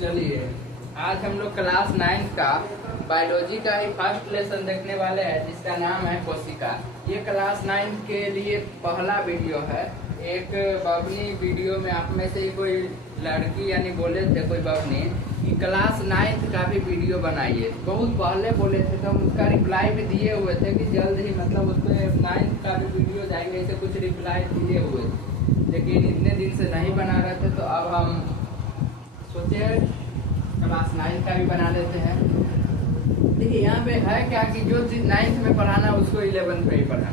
चलिए आज हम लोग क्लास 9 का बायोलॉजी का ही फर्स्ट लेसन देखने वाले हैं जिसका नाम है कोशिका। ये क्लास 9 के लिए पहला वीडियो है। एक बबनी वीडियो में आप में से ही कोई लड़की यानी बोले थे कोई बबनी कि क्लास 9 का भी वीडियो बनाइए। बहुत पहले बोले थे तो हम उसका रिप्लाई भी दिए हुए थे कि जल्द ही मतलब उस पर 9 का भी वीडियो जाएंगे, ऐसे कुछ रिप्लाई दिए हुए थे, लेकिन इतने दिन से नहीं बना रहे थे तो अब हम सोचे क्लास 9 का भी बना लेते हैं। देखिए यहाँ पे है क्या कि जो चीज़ 9th में पढ़ाना उसको 11th में ही पढ़ाना।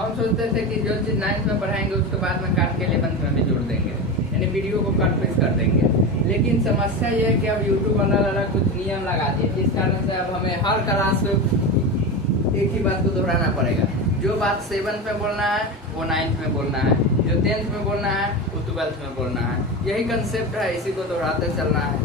हम सोचते थे कि जो चीज़ 9th में पढ़ाएंगे उसके बाद में काट के 11th में भी जोड़ देंगे, यानी वीडियो को कट पेस्ट कर देंगे। लेकिन समस्या ये है कि अब यूट्यूब अलग अलग कुछ नियम लगा दिए, जिस कारण से अब हमें हर क्लास में एक ही बात को दोहराना पड़ेगा। जो बात 7th में बोलना है वो 9th में बोलना है, जो 10th में बोलना है वो 12th में बोलना है। यही कंसेप्ट है, इसी को दोहराते चलना है।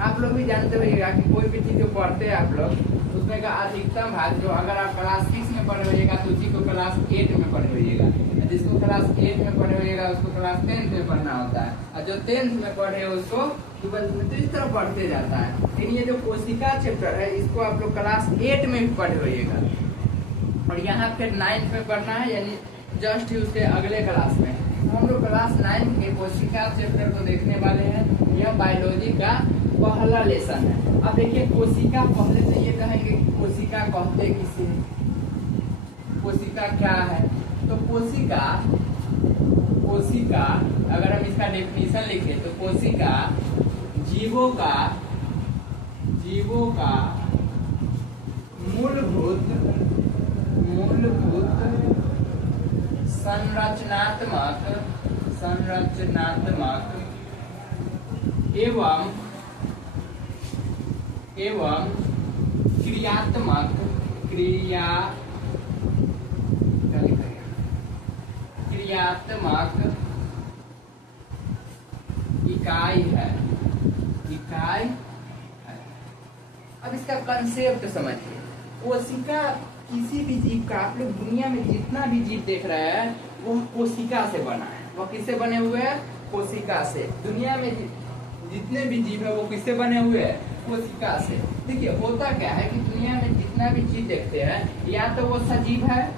आप लोग भी जानते होइएगा कि कोई भी चीज़ जो पढ़ते हैं आप लोग उसमें का अधिकतम भाग जो अगर आप क्लास 6 में पढ़े होइएगा तो उसी को क्लास 8 में पढ़े होइएगा, जिसको क्लास 8 में पढ़े होइएगा उसको क्लास 10th में पढ़ना होता है, और जो 10th में पढ़े उसको 12th में। तो इस तरह पढ़ते जाता है। लेकिन ये जो कोशिका चैप्टर है इसको आप लोग क्लास 8 में भी पढ़े होइएगा, और यहाँ फिर 9th में पढ़ना है, यानी जस्ट ही उसके अगले क्लास में। हम लोग क्लास 9 के कोशिका चैप्टर को देखने वाले हैं। यह बायोलॉजी का पहला लेसन है। अब देखिए कोशिका, पहले से ये कहेंगे कोशिका कहते किसे, कोशिका क्या है। तो कोशिका अगर हम इसका डेफिनेशन लिखें तो कोशिका जीवों का मूलभूत संरचनात्मक एवं क्रियात्मक इकाई है। अब इसका कंसेप्ट समझिए। कोशिका किसी भी जीव का, आप लोग दुनिया में जितना भी जीव देख रहे हैं वो कोशिका से बना है। वो किससे बने हुए हैं? कोशिका से। दुनिया में जितने भी जीव है वो किससे बने हुए हैं? कोशिका से। देखिए होता क्या है कि दुनिया में जितना भी चीज देखते हैं या तो वो सजीव है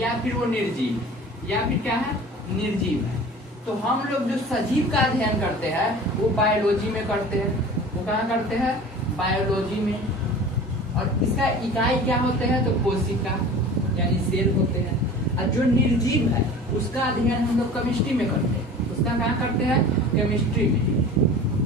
या फिर वो निर्जीव, या फिर क्या है? निर्जीव है। तो हम लोग जो सजीव का अध्ययन करते हैं वो बायोलॉजी में करते हैं। वो कहाँ करते हैं? बायोलॉजी में। और इसका इकाई क्या होते हैं? तो कोशिका यानी सेल होते हैं। और जो निर्जीव है उसका अध्ययन हम लोग केमिस्ट्री में करते हैं। उसका कहाँ करते हैं? केमिस्ट्री में।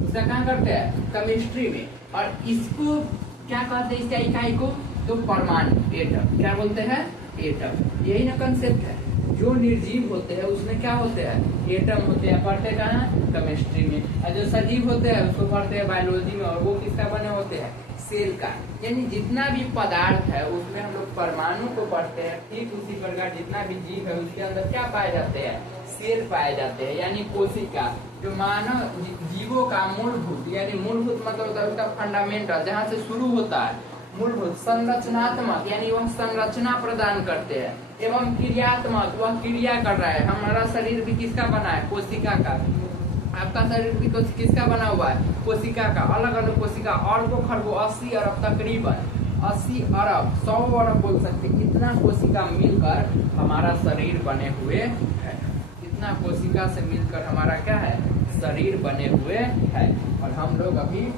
उसका कहाँ करते हैं? केमिस्ट्री में। और इसको क्या कहते हैं? इसका इकाई को तो परमाणु, एटम। क्या बोलते हैं? एटम। यही ना कंसेप्ट है। जो निर्जीव होते हैं उसमें क्या होते हैं? एटम होते हैं। पढ़ते कहाँ? केमिस्ट्री में। और जो सजीव होते हैं उसको पढ़ते हैं बायोलॉजी में, और वो किसका बने होते हैं? सेल का। यानी जितना भी पदार्थ है उसमें हम लोग परमाणु को पढ़ते हैं। ठीक उसी प्रकार जितना भी जीव है उसके अंदर क्या पाए जाते हैं? सेल पाए जाते हैं, यानी कोशिका। जो मानव जीवों का मूलभूत, यानी मूलभूत मतलब उसका फंडामेंटल, जहाँ से शुरू होता है, मूलभूत संरचनात्मक, यानी वह संरचना प्रदान करते हैं, एवं क्रियात्मक, वह क्रिया कर रहा है। हमारा शरीर भी किसका बना है? कोशिका का। आपका शरीर भी किसका बना हुआ है? कोशिका का। अलग अलग कोशिका, अरबों खरबों, 80 अरब, तकरीबन 80 अरब, 100 अरब बोल सकते, इतना कोशिका मिलकर हमारा शरीर बने हुए है। इतना कोशिका से मिलकर हमारा क्या है? शरीर बने हुए है। और हम लोग अभी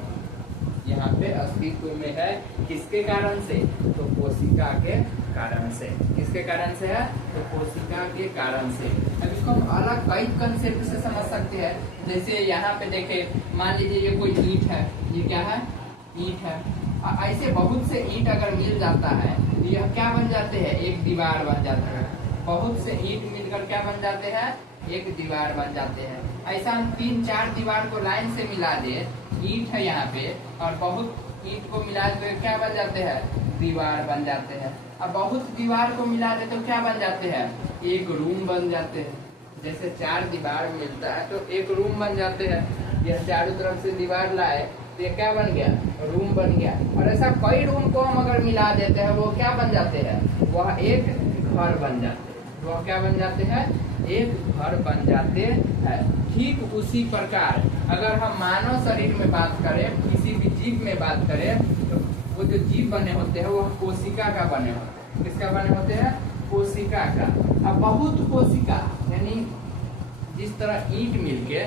यहाँ पे अस्तित्व में है किसके कारण से? तो कोशिका के कारण से। किसके कारण से है? तो कोशिका के कारण से। अब इसको हम अलग कई कंसेप्ट से समझ सकते हैं। जैसे यहाँ पे देखे, मान लीजिए ये कोई ईंट है, ये क्या है? ईंट है। ऐसे बहुत से ईंट अगर मिल जाता है तो यह क्या बन जाते हैं? एक दीवार बन जाता है। बहुत से ईंट मिलकर क्या बन जाते हैं? एक दीवार बन जाते हैं। ऐसा हम 3-4 दीवार को लाइन से मिला दे, ईंट है यहाँ पे, और बहुत ईंट को मिला दे तो क्या बन जाते हैं? दीवार बन जाते हैं। अब बहुत दीवार को मिला दे तो क्या बन जाते हैं? एक रूम बन जाते हैं। जैसे 4 दीवार मिलता है तो एक रूम बन जाते हैं। यह चारों तरफ से दीवार लाए तो ये क्या बन गया? रूम बन गया। और ऐसा कई रूम को हम अगर मिला देते हैं वो क्या बन जाते हैं? वह एक घर बन जाते हैं। वह क्या बन जाते हैं? एक घर बन जाते हैं। ठीक उसी प्रकार अगर हम मानव शरीर में बात करें, किसी भी जीव में बात करें, तो वो जो जीव बने होते हैं वो कोशिका का बने होते हैं। किसका बने होते हैं? कोशिका का। अब बहुत कोशिका यानी जिस तरह ईंट मिलके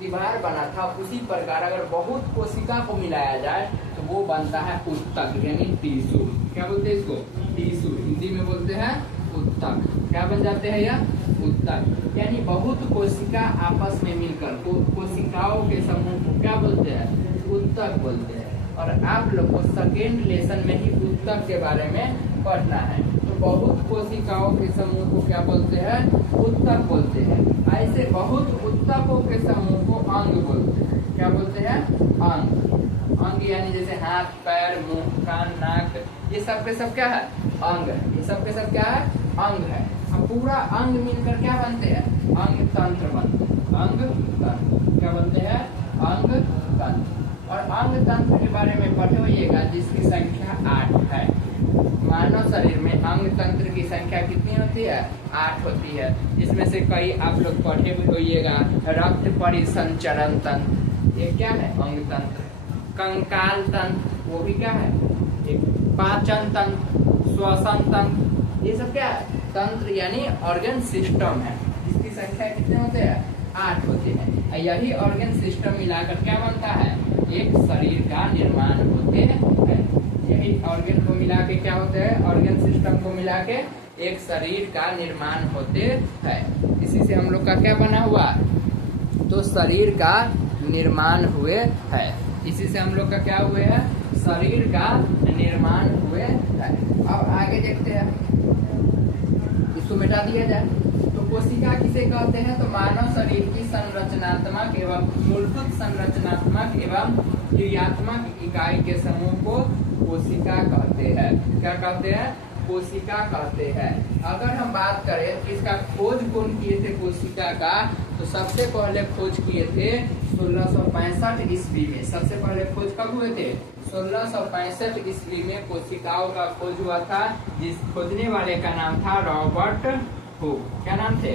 दीवार बना था, उसी प्रकार अगर बहुत कोशिका को मिलाया जाए तो वो बनता है उत्तक यानी टिश्यू। क्या बोलते हैं इसको? टिश्यू। हिंदी में बोलते हैं उत्तक। क्या बन जाते हैं यह? उत्तक। यानी बहुत कोशिका आपस में मिलकर कोशिकाओं के समूह को क्या बोलते हैं? उत्तक बोलते हैं। और आप लोग को सेकेंड लेसन में ही उत्तक के बारे में पढ़ना है। तो बहुत कोशिकाओं के समूह को क्या बोलते हैं? उत्तक बोलते हैं। ऐसे बहुत उत्तकों के समूह को अंग बोलते हैं। क्या बोलते हैं? अंग। अंग यानी जैसे हाथ, पैर, मुंह, कान, नाक, ये सब के सब क्या है? अंग है। ये सब के सब क्या है? अंग है। अब पूरा अंग मिलकर क्या बनते हैं? अंग तंत्र बनते हैं। अंग तंत्र क्या बनते हैं? अंग तंत्र। और अंग तंत्र के बारे में पढ़े होइएगा, जिसकी संख्या 8 है। मानव शरीर में अंग तंत्र की संख्या कितनी होती है? 8 होती है। इसमें से कई आप लोग पढ़े भी होइएगा। रक्त परिसंचरण तंत्र, ये क्या है? अंग तंत्र। कंकाल तंत्र, वो भी क्या है? एक पाचन तंत्र, श्वसन तंत्र, ये सब क्या है? तंत्र यानी ऑर्गन सिस्टम है। इसकी संख्या कितने होते हैं? 8 होते हैं। यही ऑर्गन सिस्टम मिलाकर क्या बनता है? एक शरीर का निर्माण होते हैं। यही ऑर्गन को मिला के क्या होते हैं? ऑर्गन सिस्टम को मिला के एक शरीर का निर्माण होते हैं। इसी से हम लोग का क्या बना हुआ? तो शरीर का निर्माण हुए है। इसी से हम लोग का क्या हुए है? शरीर का निर्माण हुए है। अब आगे देखते हैं, इसको मिटा दिया जाए तो कोशिका किसे कहते हैं? तो मानव शरीर की संरचनात्मक एवं मूलभूत संरचनात्मक एवं क्रियात्मक इकाई के समूह को कोशिका कहते हैं। क्या कहते हैं? कोशिका कहते हैं। अगर हम बात करें कि इसका खोज कौन किए थे कोशिका का, तो सबसे पहले खोज किए थे 1665 ईस्वी में। सबसे पहले खोज कब हुए थे? 1665 ईस्वी में कोशिकाओं का खोज हुआ था। जिस खोजने वाले का नाम था रॉबर्ट हुक। क्या नाम थे?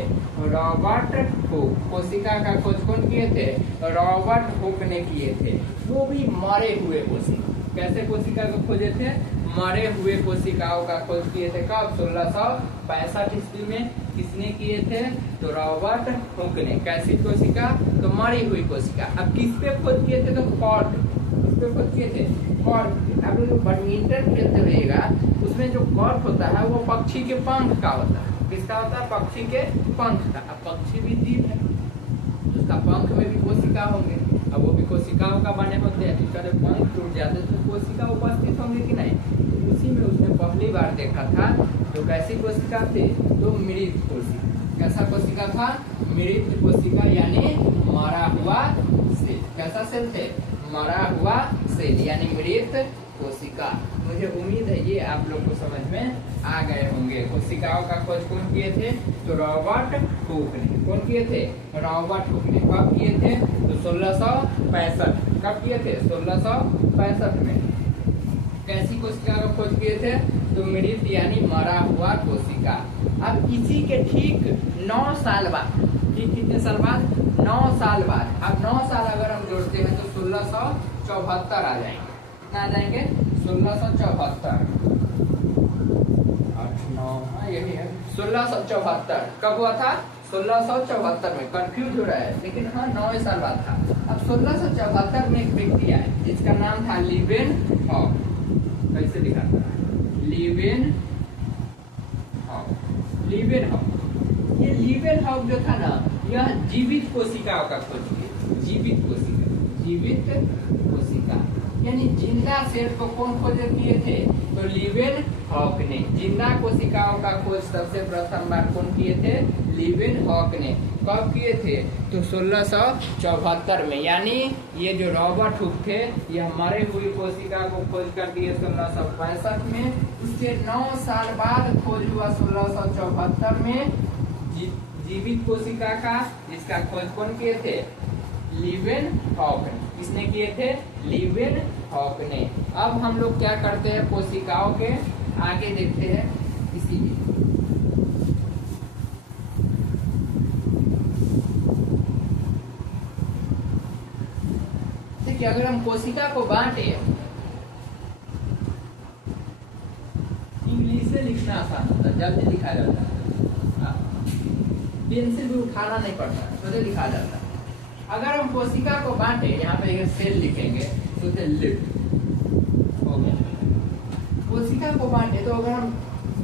Robert Hooke. कोशिका का खोज कौन किए थे? रॉबर्ट हुक ने किए थे। वो भी मरे हुए कोशिका। कैसे कोशिका को खोजे थे? मरे हुए कोशिकाओं का खोज किए थे। कब? 1665 ईस्वी में। किसने किए थे? तो रॉबर्ट हुक ने। कैसी कोशिका? तो मरी हुई कोशिका। अब किस पे खोज किए थे? तो कॉर्क। किस पे खोज किए थे? कॉर्क। अब लोग बैडमिंटन खेलते रहिएगा, उसमें जो कॉर्क होता है वो पक्षी के पंख का होता है। किसका होता है? पक्षी के पंख का। अब पक्षी भी जीव है, उसका पंख में भी कोशिका होंगे। अब वो भी कोशिकाओं का बने होते हैं। इसका जब पंख टूट जाते हैं तो कोशिका उपस्थित होंगे कि नहीं? तो उसी में उसने पहली बार देखा था। तो कैसी कोशिका थे? तो मृत कोशिका। कैसा कोशिका था? मृत कोशिका यानी मरा हुआ सेल। कैसा सेल थे? मरा हुआ सेल यानी मृत कोशिका। मुझे उम्मीद है ये आप लोग को समझ में आ गए होंगे। कोशिकाओं का खोज कौन किए थे? तो रॉबर्ट हुक ने। कौन किए थे? रॉबर्ट हुक ने। कब किए थे? तो 1665। कब किए थे? 1665 में। कैसी कोशिका का खोज किए थे? तो मृत यानी मरा हुआ कोशिका। अब इसी के ठीक 9 साल बाद, ठीक कितने साल बाद? 9 साल बाद। अब 9 साल अगर हम जोड़ते हैं तो 1674 आ जाएंगे। कितना आ जाएंगे? 1674। 8 9 यही है 1674। कब हुआ था? 1674 में। कंफ्यूज हो रहा है लेकिन हाँ 9 साल बाद था। अब 1674 में एक व्यक्ति आए जिसका नाम था लीवेनहॉक। कैसे लिखा था? लीवेनहॉक। ये लीवेनहॉक जो था ना, यह जीवित कोशिकाओं का खोज किया। जीवित कोशिका यानी जिंदा सेल को कौन खोज किए थे? तो लीवेनहॉक ने। जिंदा कोशिकाओं का खोज सबसे प्रथम बार कौन किए थे? लीवेनहॉक ने। कब किए थे? तो 1674 में। यानी ये जो रॉबर्ट हुक थे, ये मरे हुई कोशिका को खोज कर दिए 1665 में। उसके 9 साल बाद खोज हुआ 1674 में जीवित कोशिका का, जिसका खोज कौन किए थे? लीवेनहॉक ने। किसने किए थे? लीवेनहॉक ने। अब हम लोग क्या करते हैं? कोशिकाओं के आगे देखते हैं। इसीलिए देखिए अगर हम कोशिका को बांटे, इंग्लिश से लिखना आसान होता है, जल्दी लिखा जाता है, पेंसिल भी उठाना नहीं पड़ता, सीधे लिखा जाता है। अगर हम कोशिका को बांटे, यहाँ पे सेल लिखेंगे तो लिट हो गया। कोशिका को बांटे तो अगर हम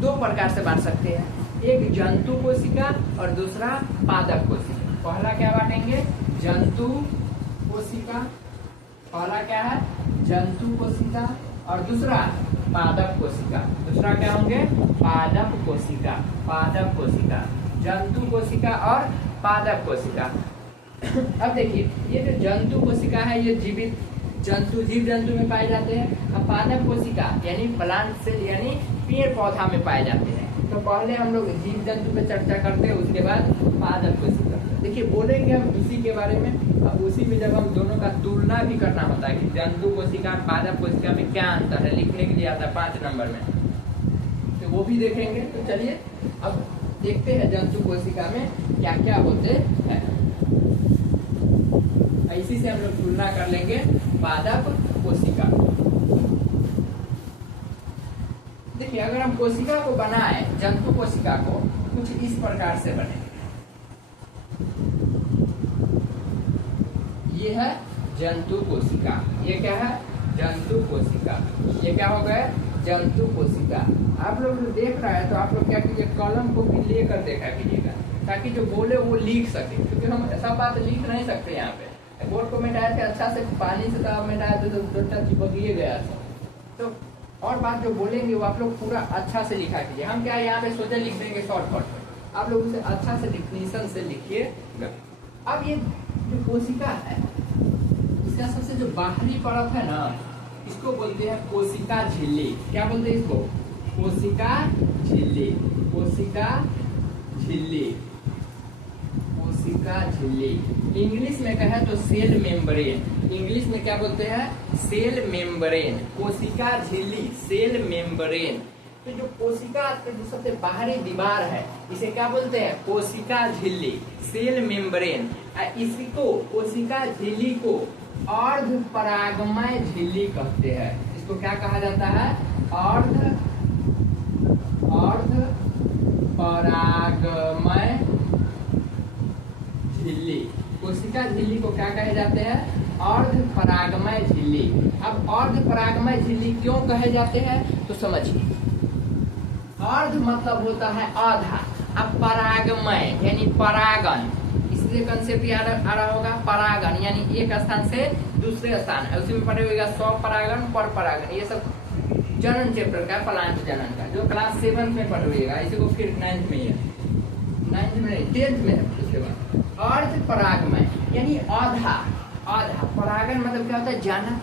दो प्रकार से बांट सकते हैं, एक जंतु कोशिका और दूसरा पादप कोशिका। पहला क्या बांटेंगे? जंतु कोशिका, पहला क्या है? जंतु कोशिका, और दूसरा पादप कोशिका। दूसरा क्या होंगे? पादप कोशिका। पादप कोशिका, जंतु कोशिका और पादप कोशिका। अब देखिए ये जो जंतु कोशिका है ये जीवित जंतु, जीव जंतु में पाए जाते हैं। अब पादप कोशिका यानी प्लांट सेल यानी पेड़ पौधा में पाए जाते हैं। तो पहले हम लोग जीव जंतु पे चर्चा करते हैं, उसके बाद पादप कोशिका। देखिए बोलेंगे हम इसी के बारे में। अब उसी में जब हम दोनों का तुलना भी करना होता है कि जंतु कोशिका और पादप कोशिका में क्या अंतर है, लिखने के लिए आता है 5 नंबर में, तो वो भी देखेंगे। तो चलिए अब देखते हैं जंतु कोशिका में क्या क्या होते हैं। इसी से हम लोग तुलना कर लेंगे पादप कोशिका। देखिए अगर हम कोशिका को बनाए, जंतु कोशिका को, कुछ इस प्रकार से बने। ये है जंतु कोशिका, ये क्या है? जंतु कोशिका। ये क्या हो गए? जंतु कोशिका। आप लोग देख रहे हैं तो आप लोग क्या कीजिए, कलम को भी लेकर देखा कीजिएगा, ताकि जो बोले वो लिख सके, क्योंकि हम ऐसा बात लिख नहीं सकते। यहाँ पे बोर्ड को मिटाए थे अच्छा से, पानी से तो मिटाए थे तो चिपक गया था। तो और बात जो बोलेंगे वो आप लोग पूरा अच्छा से लिखा कीजिए। हम क्या यहाँ पे सोचे लिख देंगे शॉर्टकट में, आप लोग उसे अच्छा से डिफिनीशन से लिखिए। अब ये जो कोशिका है, इसका सबसे जो बाहरी परत है ना, इसको बोलते हैं कोशिका झिल्ली। क्या बोलते हैं इसको? कोशिका झिल्ली। कोशिका झिल्ली, कोशिका झिल्ली। इंग्लिश में कहे तो सेल मेम्ब्रेन। इंग्लिश में क्या बोलते हैं? Cell membrane. कोशिका झिल्ली, सेल मेम्ब्रेन। तो जो कोशिका के जो सबसे बाहरी दीवार है, इसे क्या बोलते हैं? कोशिका झिल्ली, सेल मेम्ब्रेन। इसको, कोशिका झिल्ली को अर्ध परागमय झिल्ली कहते हैं। इसको क्या कहा जाता है? अर्ध परागमय झिल्ली। कोशिका झिल्ली को क्या कहे जाते हैं? अर्ध परागमय झिल्ली। अब अर्ध परागमय झिल्ली क्यों कहे जाते हैं तो समझिए। अर्ध मतलब होता है आधा, अब परागमय यानी परागन, इसलिए कंसेप्ट याद आ रहा होगा। परागन यानी एक स्थान से दूसरे स्थान, उसी में पढ़े हुएगा स्वपरागन, पर परागन। ये सब जनन चैप्टर का, प्लांट जनन का, जो क्लास 7 में पढ़ हुएगा। इसी को फिर 9th में है, 9th में नहीं 10th में है। उसके बाद अर्ध परागमय यानी आधा, आधा। परागन मतलब क्या होता है? जाना।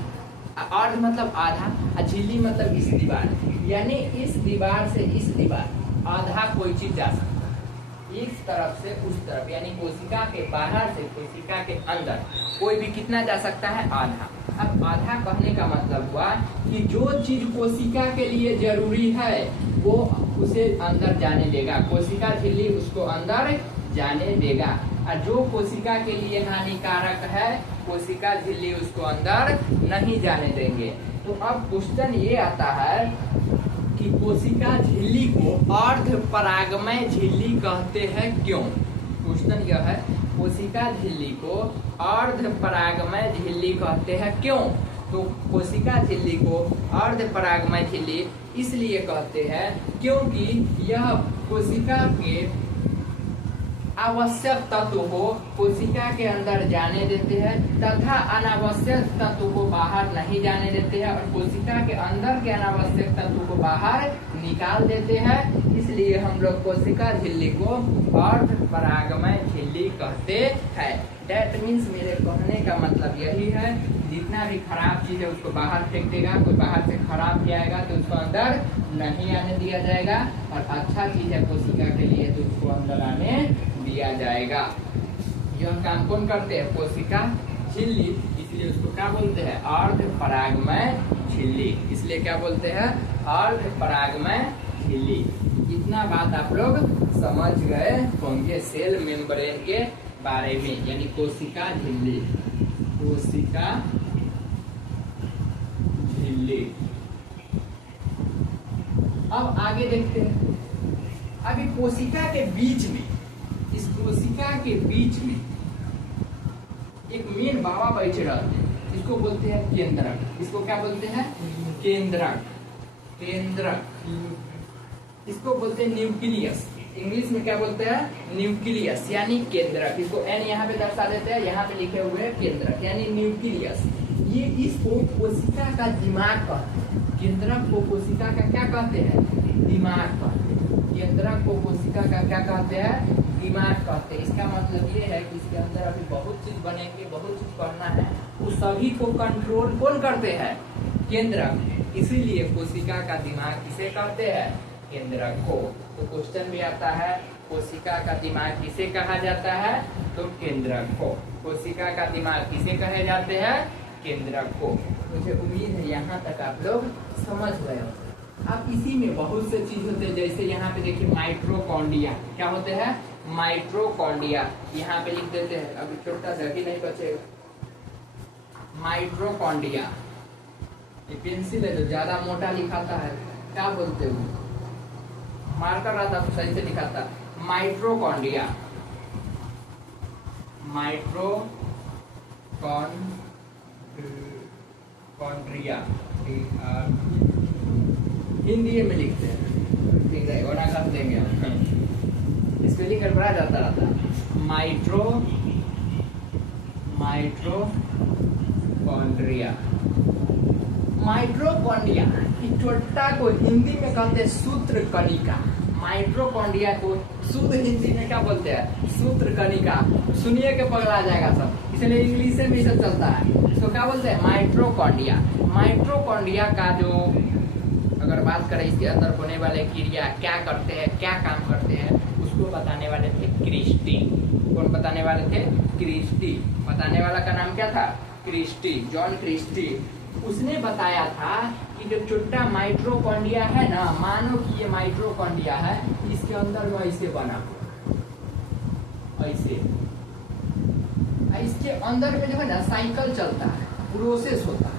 अर्ध मतलब आधा, झिल्ली मतलब इस दीवार, यानी इस दीवार से इस दीवार आधा कोई चीज जा सकता है, इस तरफ से उस तरफ, यानी कोशिका के बाहर से कोशिका के अंदर कोई भी कितना जा सकता है? आधा। अब आधा कहने का मतलब हुआ कि जो चीज कोशिका के लिए जरूरी है वो उसे अंदर जाने देगा, कोशिका झिल्ली उसको अंदर जाने देगा, और जो कोशिका के लिए हानिकारक है कोशिका झिल्ली उसको अंदर नहीं जाने देंगे। तो अब क्वेश्चन ये आता है कि कोशिका झिल्ली को अर्ध परागमय झिल्ली कहते हैं क्यों? क्वेश्चन यह है, कोशिका झिल्ली को अर्ध परागमय झिल्ली कहते हैं क्यों? तो कोशिका झिल्ली को अर्ध परागमय झिल्ली इसलिए कहते हैं क्योंकि यह कोशिका के आवश्यक तत्व को कोशिका के अंदर जाने देते हैं तथा अनावश्यक तत्व को बाहर नहीं जाने देते हैं, और कोशिका के अंदर के अनावश्यक तत्व को बाहर निकाल देते हैं। इसलिए हम लोग कोशिका झिल्ली को अर्ध परागमय झिल्ली कहते हैं। दैट मीन्स मेरे कहने का मतलब यही है, जितना भी खराब चीज है उसको बाहर फेंक देगा, कोई बाहर से खराब भी आएगा तो उसको अंदर नहीं आने दिया जाएगा, और अच्छा चीज है कोशिका के लिए तो उसको अंदर आने दिया जाएगा। यह काम कौन करते हैं? कोशिका झिल्ली, इसलिए उसको क्या बोलते हैं? अर्ध परागमय झिल्ली। इसलिए क्या बोलते हैं? अर्ध परागमय झिल्ली। इतना बात आप लोग समझ गए होंगे सेल मेम्ब्रेन के बारे में, यानी कोशिका झिल्ली। कोशिका ले। अब आगे देखते हैं। अभी कोशिका के बीच में, इस कोशिका के बीच में एक मेन बाबा बैठे रहते हैं, इसको बोलते हैं केंद्रक। इसको क्या बोलते हैं? केंद्रक। केंद्रक इसको बोलते हैं न्यूक्लियस। इंग्लिश में क्या बोलते हैं? न्यूक्लियस यानी केंद्रक। इसको एन यहाँ पे दर्शा देते हैं, यहाँ पे लिखे हुए हैं केंद्रक यानी न्यूक्लियस। ये इसको कोशिका का दिमाग कहते हैं। केंद्रक को कोशिका का क्या कहते हैं? दिमाग कहते हैं। केंद्रक को कोशिका का क्या कहते हैं? दिमाग कहते हैं। इसका मतलब ये है कि इसके अंदर अभी बहुत चीज बनेंगे, बहुत चीज करना है, उस सभी को कंट्रोल कौन करते हैं? केंद्रक। इसीलिए कोशिका का दिमाग किसे कहते हैं? केंद्रक को। तो क्वेश्चन भी आता है, कोशिका का दिमाग किसे कहा जाता है? तो केंद्रक को। कोशिका का दिमाग किसे कहे जाते हैं? केंद्रक को। मुझे उम्मीद है यहाँ तक आप लोग समझ गए हो। अब इसी में बहुत से चीज होते हैं, जैसे यहाँ पे देखिए माइट्रोकॉन्ड्रिया। क्या होते हैं? माइट्रोकॉन्ड्रिया। यहाँ पे लिख देते हैं, अभी छोटा सा भी नहीं बचेगा। माइट्रोकॉन्ड्रिया, ये पेंसिल है जो ज्यादा मोटा लिखाता है, क्या बोलते हो? मार्कर रहा था तो सही से लिखा था। माइट्रोकॉन्ड्रिया। माइट्रोकॉन्ड्रिया हिंदी में लिखते हैं, ठीक है, वरना कर देंगे हम। स्पेलिंग गड़बड़ा जाता रहता है। माइट्रोकॉन्ड्रिया। माइट्रोकॉन्ड्रिया की छोटा को हिंदी में कहते हैं सूत्र कणिका। माइट्रोकॉन्ड्रिया को शुद्ध हिंदी में क्या बोलते हैं? सूत्र कणिका। सुनिए के पगला जाएगा सब, इसलिए इंग्लिश में ही सब चलता है। इसको क्या बोलते हैं? माइट्रोकॉन्ड्रिया। माइट्रोकॉन्ड्रिया का जो अगर बात करें, इसके अंदर होने वाले क्रिया क्या करते हैं, क्या काम करते हैं, उसको बताने वाले थे क्रिस्टी। कौन बताने वाले थे? क्रिस्टी। बताने वाला का नाम क्या था? Christy, John Christy. उसने बताया था कि जो छोटा माइट्रोकॉन्ड्रिया है ना, मानो कि ये माइट्रोकॉन्ड्रिया है, इसके अंदर में ऐसे बना, ऐसे इसके अंदर में जो है ना साइकिल चलता है, प्रोसेस होता है।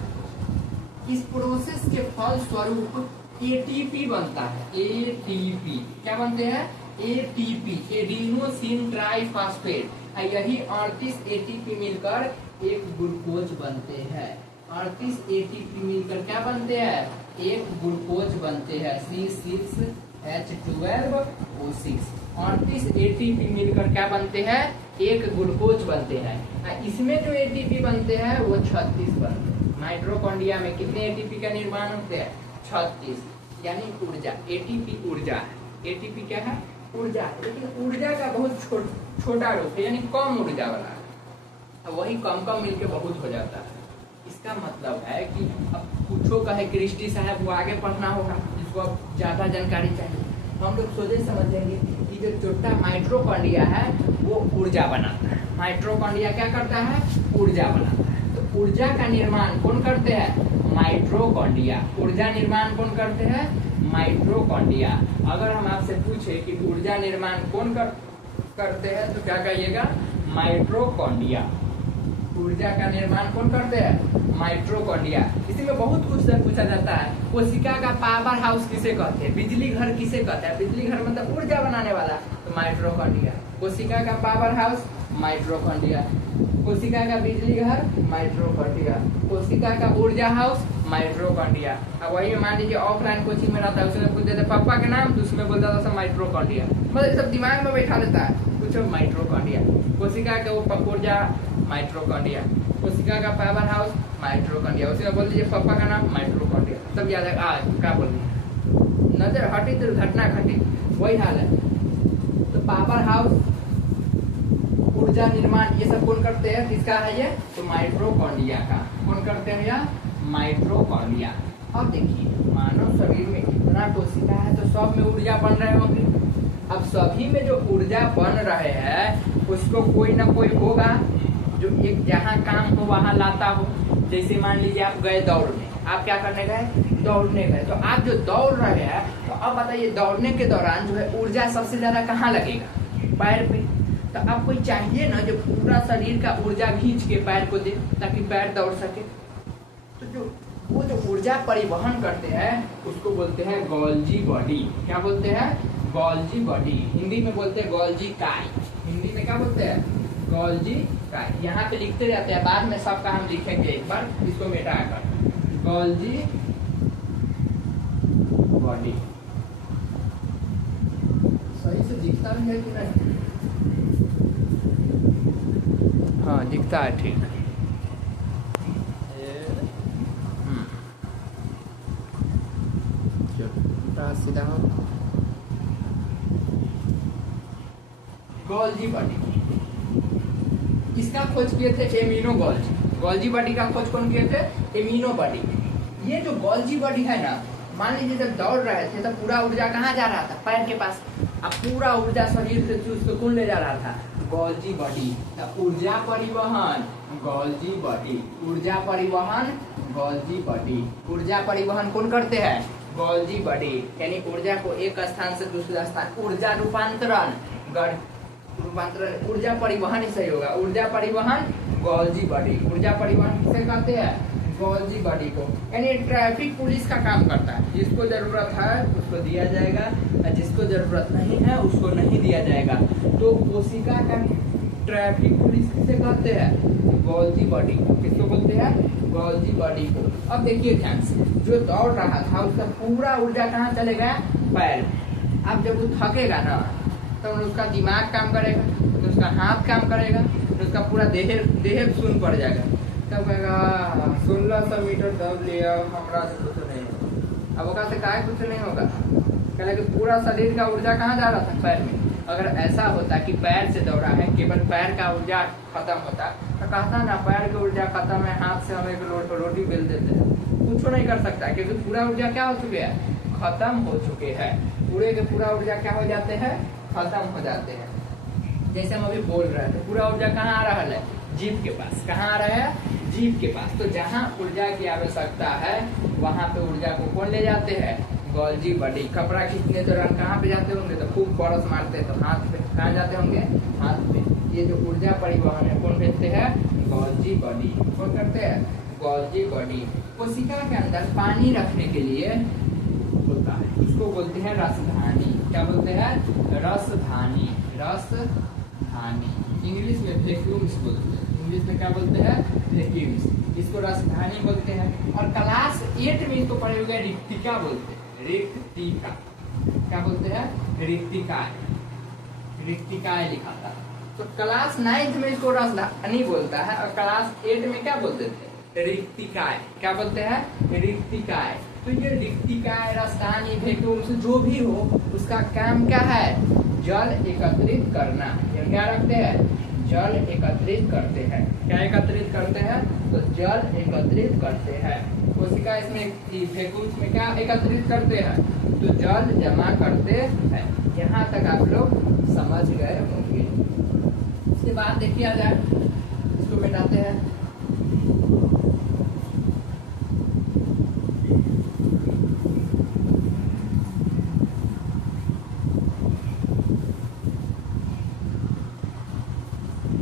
इस प्रोसेस के फल स्वरूप एटीपी बनता है। एटीपी क्या बनते हैं? ATP, adenosine triphosphate. यही 38 एटीपी मिलकर एक ग्लूकोज बनते हैं। 38 एटीपी मिलकर क्या बनते हैं? एक ग्लूकोज बनते हैं, C6H12O6। 38 एटीपी मिलकर क्या बनते हैं? एक ग्लूकोज बनते हैं। इसमें जो एटीपी बनते हैं वो 36 बनते हैं। माइट्रोकॉन्ड्रिया में कितने एटीपी का निर्माण होते हैं? 36, यानी ऊर्जा। एटीपी ऊर्जा है। एटीपी क्या है? ऊर्जा है, लेकिन ऊर्जा का बहुत छोटा रूप है, यानी कम ऊर्जा वाला है। वही कम कम मिलके बहुत हो जाता है। इसका मतलब है कि अब कुछो कहे क्रिस्टी साहब, वो आगे पढ़ना होगा, जिसको अब ज्यादा जानकारी चाहिए। हम लोग सोचे समझेंगे कि जो छोटा माइट्रोकॉन्ड्रिया है वो ऊर्जा बनाता है। माइट्रोकॉन्ड्रिया क्या करता है? ऊर्जा बनाता है। तो ऊर्जा का निर्माण कौन करते हैं? माइट्रोकॉन्ड्रिया। ऊर्जा निर्माण कौन करते हैं? माइट्रोकॉन्ड्रिया। अगर हम आपसे पूछे कि ऊर्जा निर्माण कौन करते हैं तो क्या कहिएगा? माइट्रोकॉन्ड्रिया। ऊर्जा का निर्माण कौन करते हैं? माइट्रोकॉन्ड्रिया। इसी में बहुत कुछ पूछा जाता है। कोशिका का पावर हाउस किसे कहते हैं? बिजली घर किसे कहते हैं? बिजली घर मतलब ऊर्जा बनाने वाला, तो माइट्रोकॉन्ड्रिया। कोशिका का पावर हाउस माइट्रोकॉन्ड्रिया। कोशिका का बिजली घर माइट्रोकॉन्ड्रिया। कोशिका का ऊर्जा हाउस माइट्रोकॉन्ड्रिया। अब वही मान लीजिए ऑफलाइन कोचिंग में रहता है, उसमें पूछ देते पापा के नाम, तो उसमें बोलता था माइट्रोकॉन्ड्रिया। मतलब सब दिमाग में बैठा देता है, पूछो माइट्रोकॉन्ड्रिया। कोशिका का ऊर्जा माइट्रोकॉन्ड्रिया। कोशिका का पावर हाउस माइट्रोकॉन्ड्रिया। उसमें बोल दीजिए पापा का नाम माइट्रोकॉन्ड्रिया, सब याद है। आज क्या बोल दिया? नजर हटी दुर्घटना घटी, वही हाल है। तो पावर हाउस, ऊर्जा निर्माण, ये सब कौन करते हैं? किसका है ये? तो माइट्रोकॉन्ड्रिया का। कौन करते हैं भैया? माइट्रोकॉन्ड्रिया। अब देखिए, मानव शरीर में इतना कोशिका है तो सब में ऊर्जा बन रहे होंगे। अब सभी में जो ऊर्जा बन रहे हैं उसको कोई ना कोई होगा जो एक जहाँ काम हो वहाँ लाता हो। जैसे मान लीजिए आप गए दौड़ने, आप क्या करने गए? दौड़ने गए। तो आप जो दौड़ रहे हैं, तो अब बताइए दौड़ने के दौरान जो है ऊर्जा सबसे ज्यादा कहाँ लगेगा? पैर पे। तो आपको चाहिए ना जो पूरा शरीर का ऊर्जा खींच के पैर को दे, ताकि पैर दौड़ सके। तो जो वो जो ऊर्जा परिवहन करते हैं उसको बोलते हैं गोल्जी बॉडी। क्या बोलते हैं? Golgi body. हिंदी में बोलते हैं गोल्जी काय। हिंदी में क्या बोलते हैं? गोल्जी काय। यहाँ पे लिखते जाते हैं, बाद में सबका हम लिखेंगे एक बार इसको मिटाकर। गोल्जी बॉडी सही से दिखता भी है कि नहीं? हाँ दिखता है, ठीक। सीधा हो। गोल्जी बॉडी, इसका खोज किए थे एमिनो गोल्जी। गोल्जी बॉडी का खोज कौन किए थे? Amino body. ये जो गोल्जी बॉडी है ना, मान लीजिए जब दौड़ रहे थे तो पूरा ऊर्जा कहाँ जा रहा था? पैर के पास। अब पूरा ऊर्जा शरीर से चूस के कौन ले जा रहा था? Golgi body. तो ऊर्जा परिवहन गोल्जी बॉडी। ऊर्जा परिवहन गोल्जी बॉडी। ऊर्जा परिवहन कौन करते हैं? Golgi body. यानी ऊर्जा को एक स्थान से दूसरा स्थान, ऊर्जा रूपांतरण, रूपांतरण, ऊर्जा परिवहन ही सही होगा। ऊर्जा परिवहन गोल्जी बॉडी। ऊर्जा परिवहन किसे कहते हैं? गोल्जी बॉडी को। यानी ट्रैफिक पुलिस का काम करता है। जिसको जरूरत है उसको दिया जाएगा और जिसको जरूरत नहीं है उसको नहीं दिया जाएगा। तो कोशिका का ट्रैफिक पुलिस किसे कहते हैं? गोल्जी बॉडी को। किसको बोलते हैं? गोल्जी बॉडी को। अब देखिए ध्यान से, जो दौड़ रहा था उसका पूरा ऊर्जा कहाँ चलेगा? पैर। अब जब वो थकेगा ना तो उसका दिमाग काम करेगा, तो उसका हाथ काम करेगा, तो उसका पूरा देह सुन पड़ जाएगा। तब कहेगा 1600 मीटर दौड़ लिया, हमारा से कुछ नहीं होगा। अब ओका से काहे कुछ नहीं होगा? कहला कि पूरा शरीर का ऊर्जा कहाँ जा रहा था? पैर में। अगर ऐसा होता कि पैर से दौड़ा है, केवल पैर का ऊर्जा खत्म होता तो कहता ना पैर की ऊर्जा खत्म है, हाथ से हम एक रोटी बेल देते हैं, कुछ नहीं कर सकता, क्योंकि पूरा ऊर्जा क्या हो चुके हैं? खत्म हो चुके हैं। पूरे के पूरा ऊर्जा क्या हो जाते हैं? खत्म हो जाते हैं। जैसे हम अभी बोल रहे हैं तो पूरा ऊर्जा कहाँ आ रहा है? जीभ के पास। कहाँ आ रहा है? जीभ के पास। तो जहाँ ऊर्जा की आवश्यकता है वहाँ पे ऊर्जा को कौन ले जाते हैं? Golgi body. कपड़ा खींचने दौरान कहाँ पे जाते होंगे? तो खूब बरस मारते तो हाथ पे। कहाँ जाते होंगे? हाथ पे। ये जो ऊर्जा परिवहन है कौन भेजते हैं? Golgi body. कौन करते हैं? Golgi body. कोशिका के अंदर पानी रखने के लिए होता है, उसको बोलते हैं रसधानी। क्या बोलते हैं? रसधानी। रसधानी। इंग्लिश में वैक्यूम्स बोलते हैं। इंग्लिश में क्या बोलते हैं? वैक्यूम्स। इसको रसधानी बोलते हैं। और क्लास 8 में इसको पढ़े हुए रिक्तिका बोलते हैं। रिक्तिका। क्या बोलते हैं? रिक्तिकाय। रिक्तिकाय लिखा था। तो क्लास 9 में इसको रसधानी बोलता है और क्लास 8 में क्या बोलते थे? रिक्तिकाय। क्या बोलते हैं? रिक्तिकाय। तो ये रिक्तिकाय, रसधानी, वैक्यूम्स जो भी हो उसका काम क्या है? जल एकत्रित करना। ये क्या रखते हैं? जल एकत्रित करते हैं। क्या एकत्रित करते हैं? तो जल एकत्रित करते हैं। कोशिका इसमें वैक्यूम्स में क्या एकत्रित करते हैं? तो जल जमा करते हैं। यहाँ तक आप लोग समझ गए होंगे। इसके बाद देखिए आ जाए, इसको मिटाते हैं।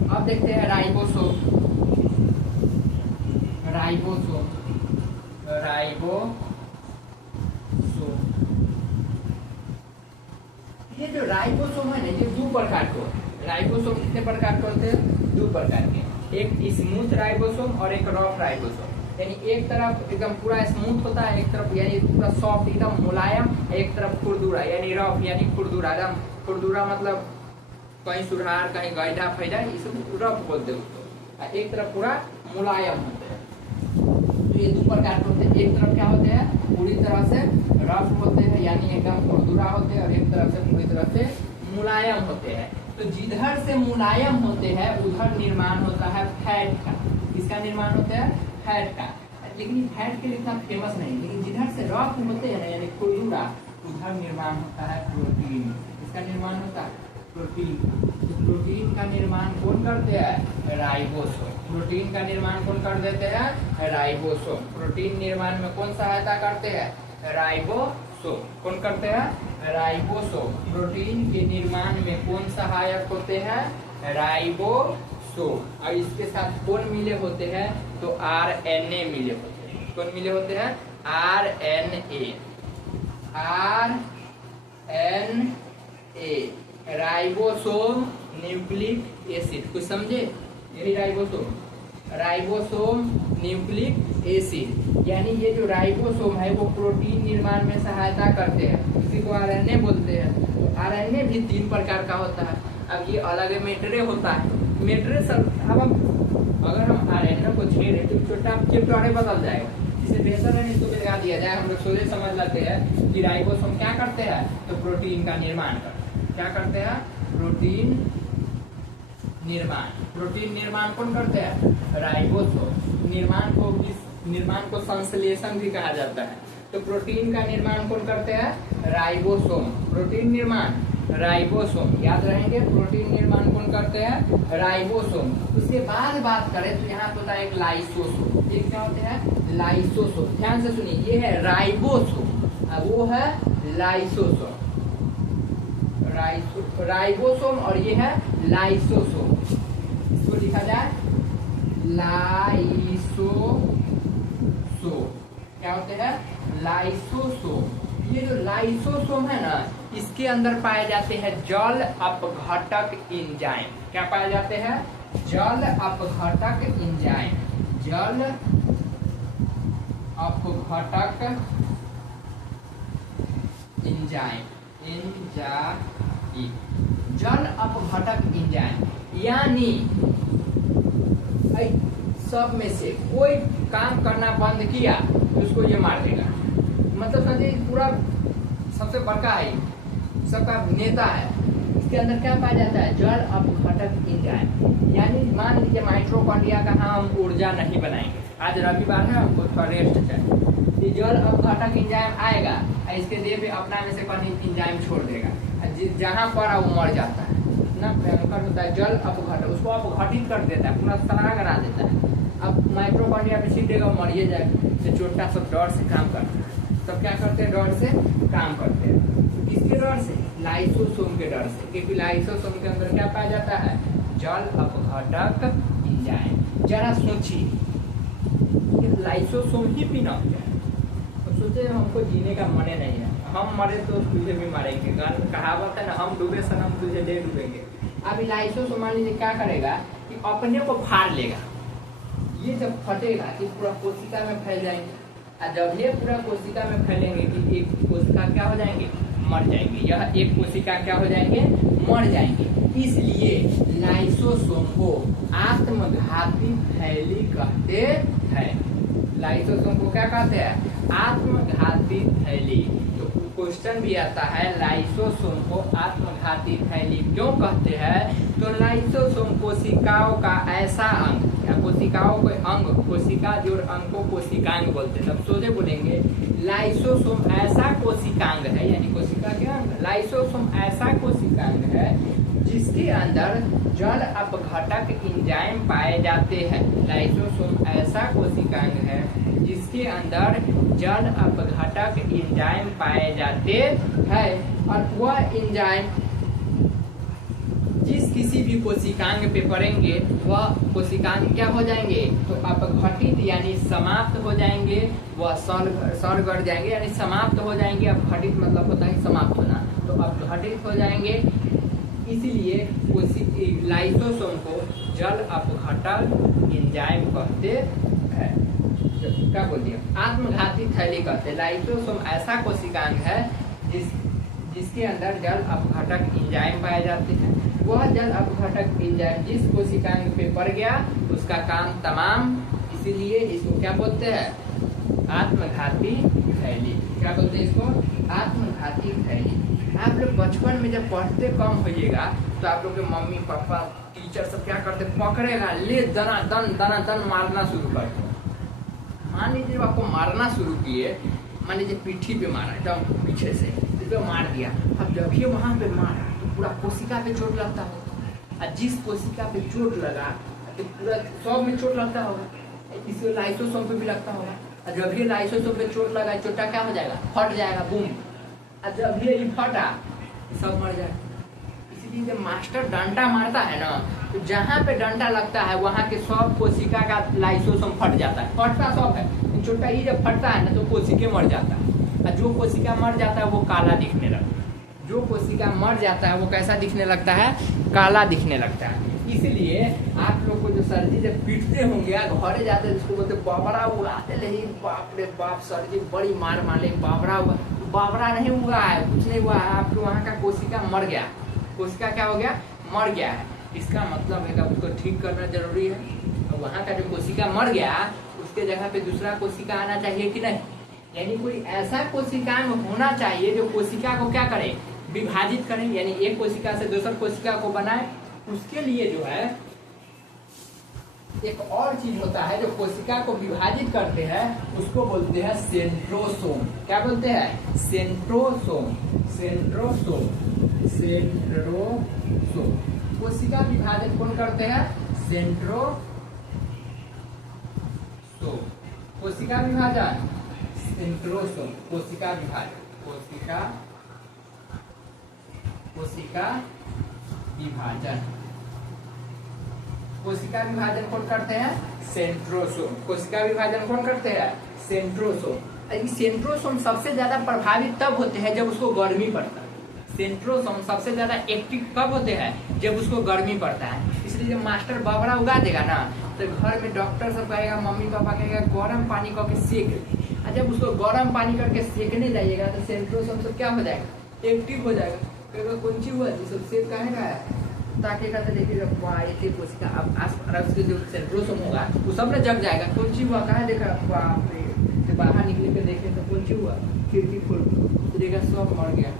अब देखते हैं राइबोसोम। राइबोसोम। राइबोसोम। ये जो राइबोसोम है ना, ये 2 प्रकार के होते हैं। राइबोसोम कितने प्रकार के होते हैं? 2 प्रकार के। एक स्मूथ राइबोसोम और एक रफ राइबोसोम। यानी एक तरफ एकदम पूरा स्मूथ होता है, एक तरफ यानी पूरा सॉफ्ट एकदम मुलायम, एक तरफ खुरदुरा यानी रफ यानी खुरदुरा। एकदम खुरदुरा मतलब कहीं सुधार कहीं गड्ढा फैला, ये सब रफ बोलते हैं उसको। एक तरफ पूरा मुलायम होते हैं। तो ये 2 प्रकार के होते हैं। एक तरफ क्या होते हैं? पूरी तरह से रफ होते हैं यानी एकदम खुरदुरा होते हैं, और एक तरफ से पूरी तरह से मुलायम होते हैं। तो जिधर से मुलायम होते हैं उधर निर्माण होता है फैट का। किसका निर्माण होता है? फैट का। लेकिन फैट के लिए इतना फेमस नहीं, लेकिन जिधर से रफ होते हैं यानी खुरदुरा, उधर निर्माण होता है प्रोटीन। इसका निर्माण होता है प्रोटीन। प्रोटीन का निर्माण कौन करते हैं? राइबोसोम। प्रोटीन का निर्माण कौन कर देते हैं? राइबोसोम। प्रोटीन निर्माण में कौन सहायता करते हैं? राइबोसोम। कौन करते हैं? राइबोसोम। प्रोटीन के निर्माण में कौन सहायक होते हैं? राइबोसोम। और इसके साथ कौन मिले होते हैं? तो RNA मिले होते हैं। कौन मिले होते हैं? RNA, ribosome nucleic acid. कुछ समझे? यही राइबोसोम न्यूक्लिक एसिड, यानी ये जो राइबोसोम है वो प्रोटीन निर्माण में सहायता करते हैं, इसी को आरएनए बोलते हैं। तो आरएनए भी 3 प्रकार का होता है। अब ये अलग मेट्रे होता है। मेट्रे सब अब अगर हम आरएनए को छेड़े तो छोटा चिपटोरे बदल जाएगा। इससे बेहतर है इसको लगा दिया जाए। हम लोग सोचे समझ लेते हैं कि राइबोसोम क्या करते हैं, तो प्रोटीन का निर्माण करते हैं। क्या करते हैं? प्रोटीन निर्माण कौन करते हैं? राइबोसोम। निर्माण को संश्लेषण भी कहा जाता है। तो प्रोटीन का निर्माण कौन करते हैं? राइबोसोम। प्रोटीन निर्माण राइबोसोम, याद रहेंगे। प्रोटीन निर्माण कौन करते हैं? राइबोसोम। उसके बाद बात करें तो यहाँ होता है एक लाइसोसोम। ये क्या होते हैं? लाइसोसोम। ध्यान से सुनिए, ये है राइबोसोम, वो है लाइसोसोम। राइबोसोम और ये है लाइसोसोम। इसको लिखा जाए लाइसोसोम। क्या होते हैं? लाइसोसोम। ये जो लाइसोसोम है ना, इसके अंदर पाए जाते हैं जल अपघटक एंजाइम। क्या पाए जाते हैं? जल अपघटक एंजाइम। जल अपघटक एंजाइम, जल अपघटक एंजाइम, यानी सब में से कोई काम करना बंद किया तो उसको ये मार देगा। मतलब समझिए पूरा सबसे बड़का है, सबका नेता है। इसके अंदर क्या पाया जाता है? जल अपघटक एंजाइम। यानी मान लीजिए माइटोकॉन्ड्रिया का हम ऊर्जा नहीं बनाएंगे, आज रविवार है, हमको थोड़ा रेस्ट चाहिए, जल अपघटक एंजाइम आएगा, इसके देह पे अपना में से कहीं एंजाइम छोड़ देगा, जहां पर वो मर जाता है। इतना भयंकर होता है जल अपघटक, उसको अपघटित कर देता है, पूरा सड़ा करा देता है। अब माइटोकॉन्ड्रिया पे सीधेगा, मरिए जाएगा। तो छोटा सब डर से काम करता है। सब क्या करते हैं? डर से काम करते हैं। किसके डर से? लाइसोसोम के डर से, क्योंकि लाइसोसोम के अंदर क्या पाया जाता है? जल अपघटक एंजाइम। जरा सोचिए, लाइसोसोम ही पीना हो जाए तो सोचे हमको जीने का मने नहीं है, हम मरे तो तुझे भी मारेंगे। कहावत है ना, हम डूबे सनम तुझे ले डूबेंगे। अब लाइसोसोम मान लीजिए क्या करेगा कि अपने को फाड़ लेगा। ये जब फटेगा तो पूरा कोशिका में फैल जाएंगे, और जब ये पूरा कोशिका में फैलेंगे कि एक कोशिका क्या हो जाएंगे? मर जाएंगे। यह एक कोशिका क्या हो जाएंगे? मर जाएंगे। इसलिए लाइसोसोम को आत्मघाती थैली कहते हैं। लाइसोसोम को क्या कहते हैं? आत्मघाती थैली। तो क्वेश्चन भी आता है, लाइसोसोम को आत्मघाती थैली क्यों कहते हैं? तो लाइसोसोम कोशिकाओं का ऐसा अंग, या कोशिकाओं के अंग, कोशिका जोड़ अंग को कोशिकांग बोलते हैं। तब सोचे बोलेंगे लाइसोसोम ऐसा कोशिकांग है, यानी कोशिका के अंग। लाइसोसोम ऐसा कोशिकांग है जिसके अंदर जल अपघटक एंजाइम पाए जाते हैं। लाइसोसोम ऐसा कोशिकांग है जिसके अंदर जल अपघटक एंजाइम पाए जाते हैं, और वह एंजाइम जिस किसी भी कोशिकांग पे पड़ेंगे वह कोशिकांग क्या हो जाएंगे? तो अपघटित यानी समाप्त हो जाएंगे, वह सड़ गड़ जाएंगे, यानी समाप्त हो जाएंगे। अपघटित मतलब होता है समाप्त होना, तो अपघटित हो जाएंगे। इसीलिए लाइसोसोम को जल अपघटक एंजाइम कहते हैं। क्या बोल दिया? आत्मघाती थैली कहते हैं। लाइसोसोम ऐसा कोशिकांग है जिसके अंदर जल अपघटक एंजाइम पाए जाते हैं। वह जल अपघटक एंजाइम जिस कोशिकांग पे पड़ गया उसका काम तमाम, इसीलिए इसको क्या बोलते हैं? आत्मघाती थैली। क्या बोलते हैं इसको? आत्मघाती थैली। आप लोग बचपन में जब पढ़ते कम होइएगा तो आप लोग के मम्मी पापा टीचर सब क्या करते? पकड़ेगा, ले दना दन मारना शुरू करते। मान लीजिए जब आपको मारना शुरू किए, मान लीजिए पीठी पे मारा, एकदम पीछे से तो मार दिया। अब जब ये वहां पे मारा तो पूरा कोशिका पे चोट लगता होगा, और जिस कोशिका पे चोट लगा तो पूरा सब में चोट लगता होगा, इसको लाइसोसोम पे भी लगता होगा। और जब ये लाइसोसोम पे चोट लगा, चोटा क्या हो जाएगा? फट जाएगा, बूम। और जब ये फटा सब मर जाएगा। इसलिए जब मास्टर डंडा मारता है ना तो जहाँ पे डंडा लगता है वहाँ के सब कोशिका का लाइसोसोम फट जाता है, फटता सब है, छोटा ही जब फटता है ना तो कोशिका मर जाता है, और जो कोशिका मर जाता है वो काला दिखने लगता है। जो कोशिका मर जाता है वो कैसा दिखने लगता है? काला दिखने लगता है। इसलिए आप लोग को जो सर जी जब पीटते होंगे या घरे जाते जिसको बोलते बाबरा उड़ाते नहीं, बाप रे बाप सर जी बड़ी मार मारे, बाबरा हुआ, बाबरा नहीं हुआ है, कुछ नहीं हुआ है, आपके वहाँ का कोशिका मर गया। कोशिका क्या हो गया? मर गया है। इसका मतलब है कि उसको ठीक करना जरूरी है। तो वहाँ का जो कोशिका मर गया उसके जगह पे दूसरा कोशिका आना चाहिए कि नहीं? यानी कोई ऐसा कोशिका में होना चाहिए जो कोशिका को क्या करे? विभाजित करें, यानी एक कोशिका से दूसर कोशिका को बनाए। उसके लिए जो है एक और चीज होता है जो कोशिका को विभाजित करते हैं, उसको बोलते हैं सेंट्रोसोम। क्या बोलते हैं? सेंट्रोसोम। Centrosome, centrosome. कोशिका विभाजन कौन करते हैं? सेंट्रोसोम। कोशिका विभाजन सेंट्रोसोम। कोशिका विभाजन, कोशिका विभाजन, कोशिका विभाजन कौन करते हैं? सेंट्रोसोम। कोशिका विभाजन कौन करते हैं? सेंट्रोसोम। सेंट्रोसोम सबसे ज्यादा प्रभावित तब होते हैं जब उसको गर्मी पड़ता है। सेंट्रोसोम सबसे ज्यादा एक्टिव कब होते हैं? जब उसको गर्मी पड़ता है। इसलिए जब मास्टर बाबरा उगा देगा ना तो घर में डॉक्टर सब कहेगा, मम्मी पापा कहेगा गर्म पानी करके सेक। और जब उसको गर्म पानी करके सेकने जाइएगा तो सेंट्रोसोम सब क्या हो जाएगा? एक्टिव हो जाएगा। कौन सी हुआ सब सेक कहेगा ताकि कहते देखिए ऐसे कोशिका अब आस के जो सेंट्रोसोम होगा वो सब ना जग जाएगा। कौन सी हुआ कहा देखा, बाप रे, बाहर निकल के देखे तो कौन सी हुआ? खिड़की खोल तो देखा सब मर गया।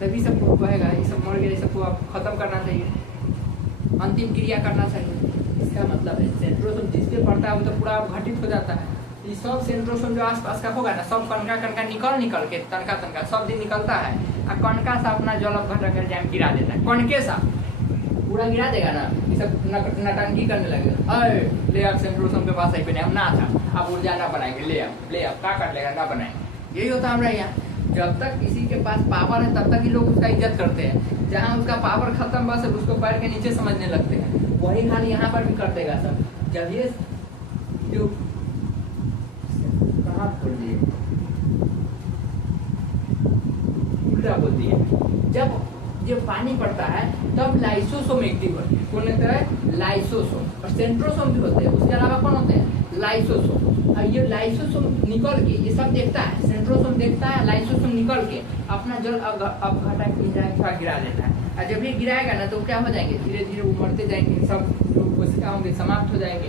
तभी सबको कहेगा ये सब मर गया, ये सबको आप खत्म करना चाहिए, अंतिम क्रिया करना चाहिए। इसका मतलब है सेंट्रोसोम जिस पे पड़ता है वो तो पूरा घटित हो जाता है। ये सब सेंट्रोसोम जो आसपास का होगा ना सब कणका कणका निकल के तनका तनका सब दिन निकलता है और कणका सा अपना जलप घटक कर जैम गिरा देता है। कणके सा पूरा गिरा देगा ना, ये सब नटंकी करने लगेगा। अरे ले आप सेंट्रोसोम के पास आई हम ना था, अब ऊर्जा ना बनाएंगे, ले आप क्या कर लेगा, ना बनाएंगे। यही होता है हमारे यहाँ। जब तक किसी के पास पावर है तब तक ही लोग उसका इज्जत करते हैं। जहाँ उसका पावर खत्म बस उसको पैर के नीचे समझने लगते हैं। वही हाल यहाँ पर भी कर देगा सब। जब ये जो कहाँ बोल दिए, उल्टा बोल दिए, जब पानी पड़ता है तब लाइसोसोम एक्टिव होते हैं। कौन होता है? लाइसोसोम। और सेंट्रोसोम भी होते हैं, उसके अलावा कौन होते हैं? लाइसोसोम। और ये लाइसोसोम निकल के ये सब देखता है, सेंट्रोसोम देखता है, लाइसोसोम निकल के अपना जल अपघटक थोड़ा गिरा देता है। और जब ये गिराएगा ना तो क्या हो जाएंगे? धीरे धीरे वो मरते जाएंगे, सब जो कोशिका होंगे समाप्त हो जाएंगे।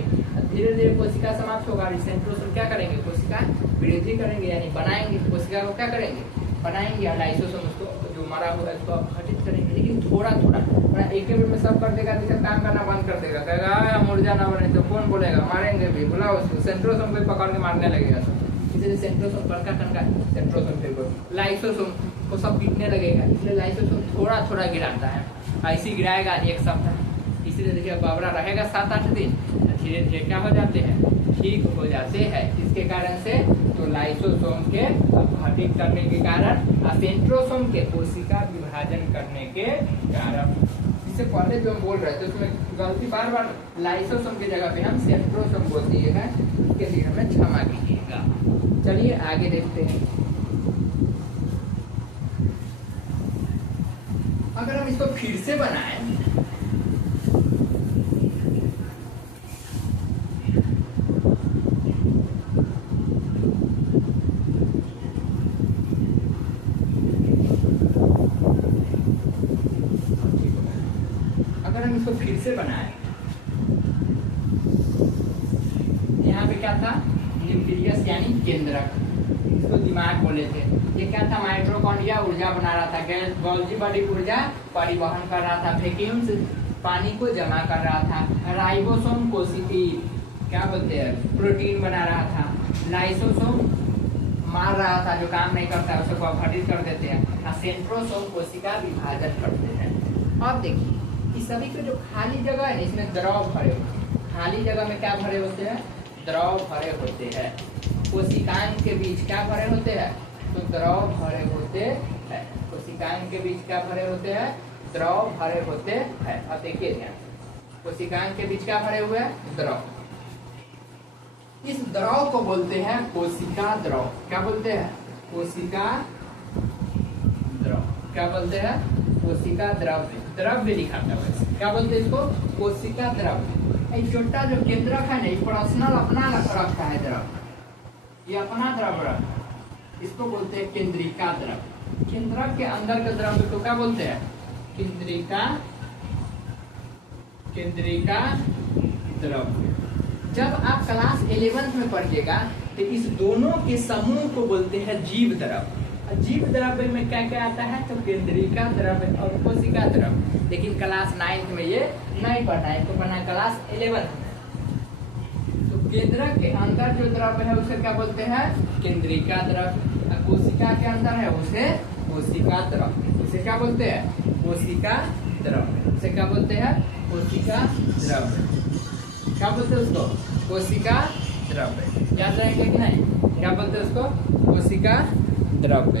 धीरे धीरे कोशिका समाप्त होगा और सेंट्रोसोम क्या करेंगे? कोशिका वृद्धि करेंगे, यानी बनाएंगे। कोशिका को क्या करेंगे? बनाएंगे। और लाइसोसोम उसको जो मरा हुआ है उसको अपघटित करेंगे, लेकिन थोड़ा थोड़ा एक ही मिनट में सब कर देगा, तो काम करना बंद कर देगा, कहेगा हम ऊर्जा ना बने तो कौन बोलेगा, मारेंगे भी, बुलाओ उसको। सेंट्रोसोम को पकड़ के मारने लगेगा सब। इसलिए सेंट्रोसोम कणका कणका सेंट्रोसोम फिर लाइसोसोम को सब पीटने लगेगा। इसलिए लाइसोसोम थोड़ा थोड़ा गिराता है, ऐसे गिराएगा एक सप्ताह। इसलिए देखिए बाबरा रहेगा 7-8 दिन, धीरे धीरे क्या हो जाते हैं? ठीक हो जाते हैं। इसके कारण से तो लाइसोसोम के अपघटित करने के कारण, सेंट्रोसोम के कोशिका विभाजन करने के कारण। इससे पहले जो हम बोल रहे थे उसमें गलती बार बार लाइसोसोम की जगह पे हम सेंट्रोसोम बोल दिए हैं, उसके लिए हमें क्षमा कीजिएगा। चलिए आगे देखते हैं। अगर हम इसको फिर से बनाएं, इसको फिर से बनाए, यहाँ पे क्या था? न्यूक्लियस यानी केंद्रक, इसको दिमाग बोले थे। ये क्या था? माइटोकॉन्ड्रिया ऊर्जा बना रहा था, गोल्गी बॉडी ऊर्जा परिवहन कर रहा था, वैक्यूम से पानी को जमा कर रहा था, राइबोसोम कोशिकी क्या बोलते हैं? प्रोटीन बना रहा था, लाइसोसोम मार रहा था, जो काम नहीं करता है उसको अपघटित कर देते हैं, और सेंट्रोसोम कोशिका विभाजन करते हैं। अब देखिए इस सभी के जो खाली जगह है इसमें द्रव भरे होते हैं। खाली जगह में क्या भरे होते हैं? द्रव भरे होते हैं। कोशिकांग के बीच क्या भरे होते हैं? तो द्रव भरे होते हैं। कोशिकांग के बीच क्या भरे होते हैं? द्रव भरे होते हैं। अब देखिए ध्यान, कोशिकाएं के बीच क्या भरे हुए हैं? द्रव। इस द्रव को बोलते हैं कोशिका द्रव। क्या बोलते हैं? कोशिका द्रव। क्या बोलते हैं? कोशिका द्रव्य। द्रव्य लिखा था वैसे। क्या बोलते हैं इसको? कोशिका द्रव्य। ये छोटा जो केंद्रक है ना, ये पर्सनल अपना रखा है द्रव, ये अपना द्रव रखा है, इसको बोलते हैं केंद्रिका द्रव्य। केंद्रक के अंदर के द्रव्य को क्या बोलते हैं? केंद्रिका द्रव्य। जब आप क्लास 11th में पढ़िएगा तो इस दोनों के समूह को बोलते हैं जीव द्रव्य। जीव द्रव्य में क्या क्या आता है? तो केंद्रिका द्रव्य और कोशिका द्रव्य। लेकिन क्लास 9th में ये नहीं पढ़ना है, तो पढ़ना है क्लास 11th में। तो केंद्रक के अंदर जो द्रव्य है उसे क्या बोलते हैं? केंद्रिका द्रव्य। कोशिका के अंदर है उसे कोशिका द्रव्य। उसे क्या बोलते हैं? कोशिका द्रव्य। उसे क्या बोलते हैं? कोशिका द्रव्य। क्या बोलते हैं उसको? कोशिका द्रव्य। याद रहेंगे कि नहीं? क्या बोलते हैं उसको? कोशिका द्रव्य।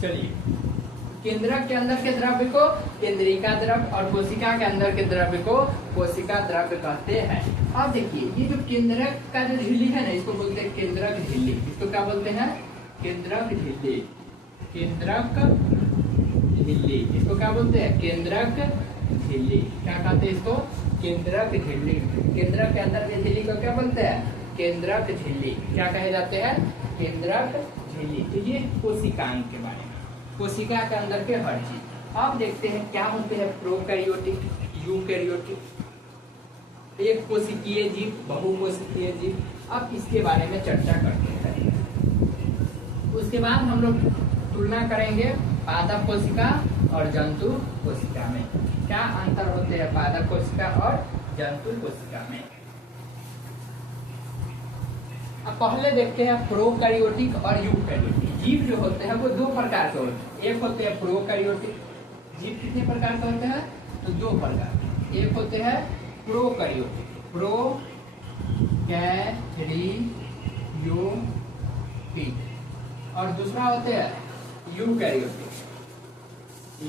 चलिए, केंद्रक के अंदर के द्रव्य को केंद्रिका द्रव्य और कोशिका के अंदर के द्रव्य को कोशिका द्रव्य कहते हैं। अब देखिए, ये जो केंद्रक का जो झिल्ली है ना, इसको बोलते हैं केंद्रक झिल्ली। इसको क्या बोलते हैं? केंद्रक झिल्ली। केंद्रक झिल्ली। इसको क्या बोलते हैं? केंद्रक झिल्ली। क्या कहते हैं इसको? केंद्रक झिल्ली। केंद्रक के अंदर के झिल्ली को क्या बोलते हैं? केंद्रक झिल्ली। क्या कहे जाते हैं? केंद्रक झिल्ली। तो ये कोशिकाएं के बारे में, कोशिका के अंदर के हर चीज। अब देखते हैं क्या होते हैं प्रोकैरियोटिक, यूकैरियोटिक। एक कोशिकीय जीव, बहुकोशिकीय जीव। अब इसके बारे में चर्चा करते हैं। उसके बाद हम लोग तुलना करेंगे पादप कोशिका और जंतु कोशिका में। क्या अंतर होते हैं पादप कोशिका और जंतु कोशिका में? अब पहले देखते हैं प्रोकैरियोटिक और यूकैरियोटिक। जीव जो होते हैं वो दो प्रकार के होते हैं। एक होते हैं प्रोकैरियोटिक जीव। कितने प्रकार के होते हैं? तो दो प्रकार। एक होते हैं प्रोकैरियोटिक, प्रोकैरियोटिक, और दूसरा होते हैं यूकैरियोटिक,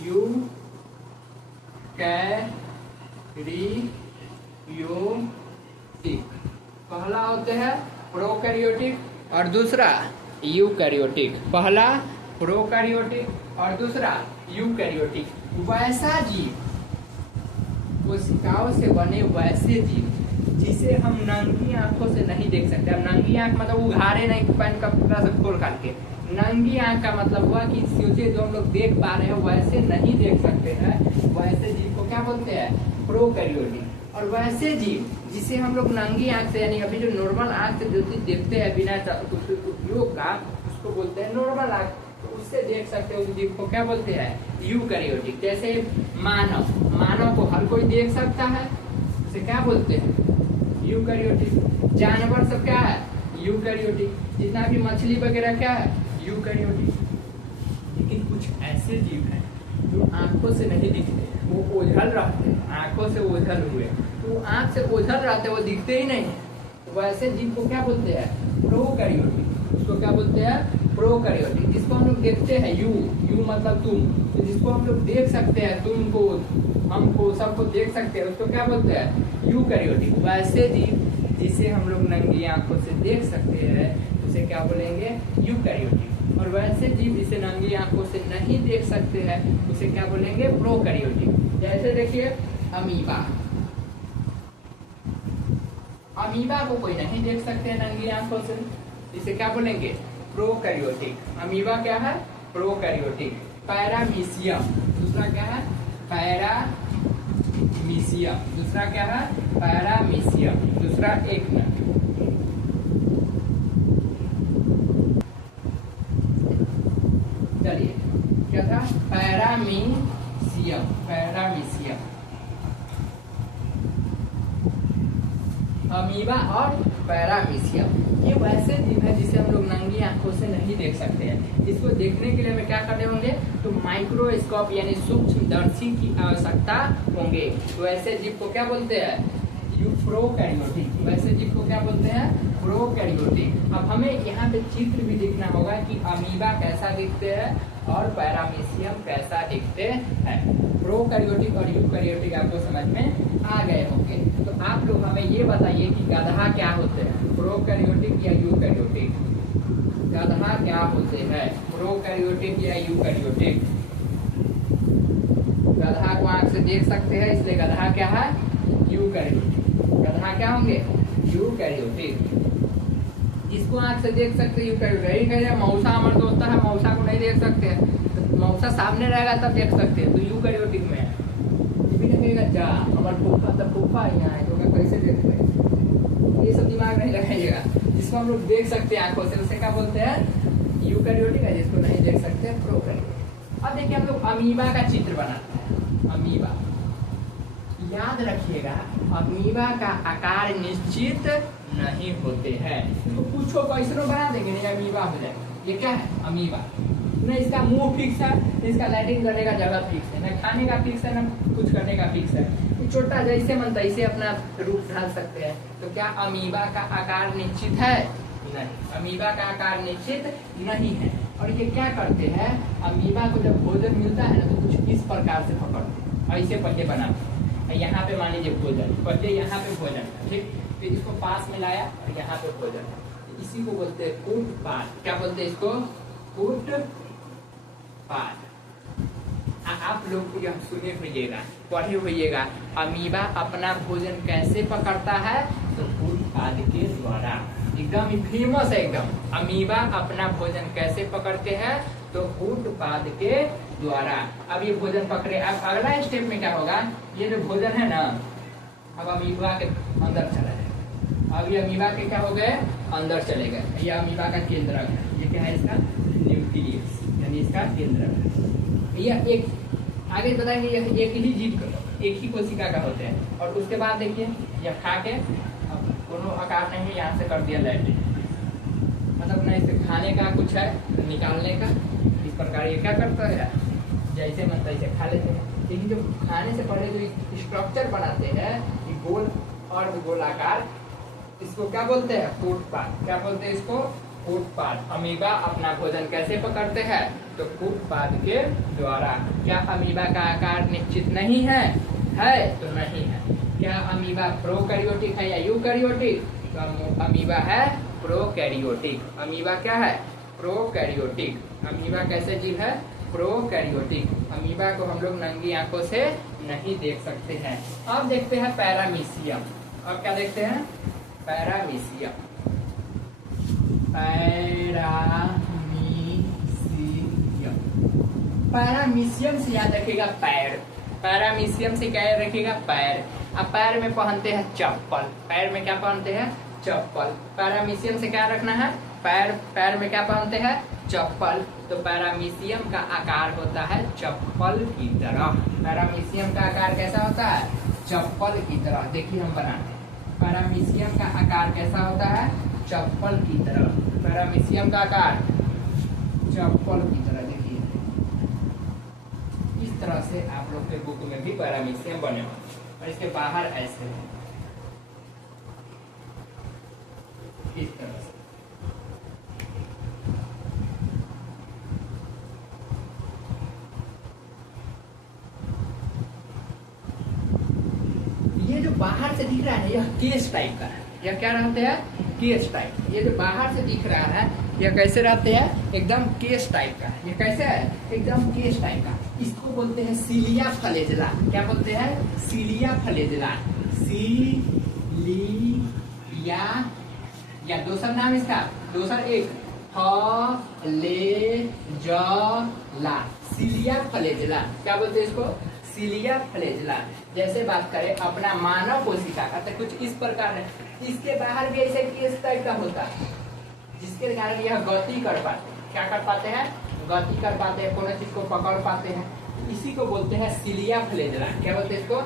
यूकैरियोटिक। पहला होते हैं प्रोकैरियोटिक और दूसरा यूकैरियोटिक। पहला प्रोकैरियोटिक और दूसरा यूकैरियोटिक। वैसा जीव, कोशिकाओं से बने वैसे जीव जिसे हम नंगी आंखों से नहीं देख सकते। अब नंगी आंख मतलब उघारे नहीं, पैन का टुकड़ा से खोल काट के। नंगी आंख का मतलब हुआ कि चीजें जो हम लोग देख पा रहे हैं वैसे नहीं देख सकते हैं, वैसे जीव को क्या बोलते हैं? प्रोकैरियोटिक। और वैसे जीव जिसे हम लोग नंगी आंख से, यानी अभी जो नॉर्मल आंख से जो चीज देखते हैं बिना उपयोग का, उसको बोलते हैं नॉर्मल आंख। तो उससे देख सकते हैं उस जीव को क्या बोलते हैं? यूकैरियोटिक। जैसे मानव को हर कोई देख सकता है, उसे क्या बोलते हैं? यूकैरियोटिक। जानवर सब क्या है? यूकैरियोटिक। जितना भी मछली वगैरह क्या है? यूकैरियोटिक। लेकिन कुछ ऐसे जीव हैं जो आंखों से नहीं दिखते, वो ओझल रहते हैं, आंखों से ओझल हुए। तो आंख से ओझल रहते, वो दिखते ही नहीं। तो वैसे जीव को क्या बोलते हैं? प्रोकैरियोटिक। उसको क्या बोलते हैं? प्रोकैरियोटिक। जिसको हम लोग देखते हैं, यू मतलब तुम, तो जिसको हम लोग देख सकते हैं, तुमको, हमको, सबको देख सकते हैं, उसको क्या बोलते हैं? यूकैरियोटिक। वैसे जीव जिसे हम लोग नंगी आंखों से देख सकते हैं उसे क्या बोलेंगे? यूकैरियोटिक। और वैसे जीव जिसे नंगी आंखों से नहीं देख सकते हैं उसे क्या बोलेंगे? प्रोकैरियोटिक। जैसे देखिए अमीबा। अमीबा को कोई नहीं देख सकते नंगी आंखों से, इसे क्या बोलेंगे? प्रोकैरियोटिक। अमीबा क्या है? प्रोकैरियोटिक। पैरामीशियम दूसरा क्या है? पैरामीशियम। दूसरा क्या है? पैरामीशियम। दूसरा एक मिनट, चलिए क्या था? पैरामीशियम। पैरामीशियम। अमीबा और पैरामीशियम ये वैसे जीव है जिसे हम लोग नंगी आंखों से नहीं देख सकते हैं। इसको देखने के लिए हमें क्या करने होंगे? तो माइक्रोस्कोप यानी सूक्ष्मदर्शी की आवश्यकता होंगे। तो ऐसे जीव को क्या बोलते हैं? प्रोकैरियोटिक, वैसे जीव को क्या बोलते हैं? प्रोकैरियोटिक। अब हमें यहाँ पे चित्र भी दिखना होगा कि अमीबा कैसा दिखते हैं और पैरामीशियम कैसा दिखते हैं। प्रोकैरियोटिक और यूकैरियोटिक आपको समझ में आ गए होंगे। तो आप लोग हमें ये बताइए कि गधा क्या होते हैं, प्रोकैरियोटिक या यूकैरियोटिक? गधा क्या होते हैं, प्रोकैरियोटिक या यूकैरियोटिक? गधा को आंख से देख सकते हैं, इसलिए गधा क्या है? यूकैरियोटिक। गधा क्या होंगे? यूकैरियोटिक। इसको आंख से देख सकते हैं, यूकैरियोटिक। यही कह मौसा हमारे दोस्त है, मौसा को नहीं देख सकते हैं, तो मौसा सामने रहेगा तब देख सकते हैं, तो यूकैरियोटिक में है। ये भी कहेगा जा हमारे फूफा, तब फूफा यहाँ है तो मैं कैसे देख रहे, ये सब दिमाग नहीं लगाइएगा। जिसको हम लोग देख सकते हैं आंखों से उसे क्या बोलते हैं? यूकैरियोटिक है। जिसको नहीं देख सकते प्रोकैरियोटिक। अब देखिए हम लोग अमीबा का चित्र बनाते हैं। अमीबा, याद रखिएगा अमीबा का आकार निश्चित नहीं होते हैं। इसको पूछो कैसे बना देंगे, नहीं अमीबा हो जाए। ये क्या है? अमीबा। न इसका मुंह फिक्स है, इसका लैट्रिन करने का जगह फिक्स है, न खाने का फिक्स है, न कुछ करने का फिक्स है। ये छोटा जैसे मन तैसे अपना रूप ढाल सकते हैं। तो क्या अमीबा का आकार निश्चित है? नहीं, अमीबा का आकार निश्चित नहीं है। और ये क्या करते हैं? अमीबा को जब भोजन मिलता है ना तो कुछ इस प्रकार से पकड़ते हैं, ऐसे पहले बनाते हैं। यहाँ पे मान लीजिए भोजन, पहले यहाँ पे भोजन, ठीक, फिर इसको पास में लाया और यहाँ पे भोजन। इसी को बोलते हैं कूटपाद। क्या बोलते हैं इसको? कूटपाद। आप लोग यह सुने होइएगा, पढ़े होइएगा, अमीबा अपना भोजन कैसे पकड़ता है? तो कूटपाद के द्वारा। एकदम ही फेमस है एकदम। अमीबा अपना भोजन कैसे पकड़ते हैं? तो कूटपाद के द्वारा। अब ये भोजन पकड़े, अब अगला स्टेप में क्या होगा? ये जो भोजन है ना, अब अमीबा के अंदर चला जाएगा। अब ये अमीबा के क्या हो गए? अंदर चले गए। ये अमीबा का केंद्रक है। ये क्या है? इसका न्यूक्लियस, यानी इसका केंद्रक है। यह एक आगे बताएंगे, यह एक ही जीव का, एक ही कोशिका का होते हैं। और उसके बाद देखिए यह खा के, अब दोनों आकार नहीं है, यहाँ से कर दिया लैट्रिन, मतलब ना इसे खाने का कुछ है निकालने का। इस प्रकार ये क्या करता है? जैसे मन तैसे खा लेते हैं। लेकिन जो खाने से पहले जो स्ट्रक्चर बनाते हैं, ये गोल और गोलाकार, इसको क्या बोलते हैं? कूटपाद। क्या बोलते हैं इसको? कूटपाद। अमीबा अपना भोजन कैसे पकड़ते हैं? तो कूटपाद के द्वारा। क्या अमीबा का आकार निश्चित नहीं है? है तो नहीं है। क्या अमीबा प्रोकैरियोटिक है या यूकैरियोटिक? तो अमीबा है प्रोकैरियोटिक। अमीबा क्या है? प्रोकैरियोटिक। अमीबा कैसे जीव है? प्रोकैरियोटिक। अमीबा को हम लोग नंगी आंखों से नहीं देख सकते हैं। अब देखते हैं पैरामीशियम। अब क्या देखते हैं? पैरामीशियम। पैरामीशियम से याद रखिएगा पैर। पैरामीशियम से क्या याद रखिएगा? पैर। अब पैर में पहनते हैं चप्पल। पैर में क्या पहनते हैं? चप्पल। पैरामीशियम से क्या रखना है? पैर। पैर में क्या पहनते हैं? चप्पल। तो पैरामीशियम का आकार होता है चप्पल की तरह। पैरामीशियम का आकार कैसा होता है? चप्पल की तरह। देखिए हम बनाते हैं। पैरामीशियम का आकार कैसा होता है? चप्पल की तरह। पैरामीशियम का आकार चप्पल की तरह। देखिए इस तरह से आप लोग के बुक में भी पैरामीशियम बने हुए और इसके बाहर ऐसे है, इस तरह से। ये जो बाहर से दिख रहा है यह केस टाइप का है। यह क्या रहते हैं? Case type. ये जो बाहर से दिख रहा है यह कैसे रहते हैं? एकदम केस टाइप का। ये कैसे है? एकदम केस टाइप का। इसको बोलते हैं सीलिया फ्लैजेला। क्या बोलते हैं? सीलिया फ्लैजेला। सीलिया, या दूसरा नाम इसका, दूसरा एक फ्लैजेला। सीलिया फ्लैजेला। क्या बोलते हैं इसको? सीलिया फ्लैजेला। जैसे बात करें अपना मानव कोशिका का तो कुछ इस प्रकार है। इसके बाहर भी ऐसे केस टाइप का होता है जिसके कारण यह गति कर पाते हैं। क्या कर पाते हैं? गति कर पाते हैं, कोनो चीज को पकड़ पाते हैं। इसी को बोलते हैं सीलिया फ्लैजेला। क्या बोलते हैं इसको?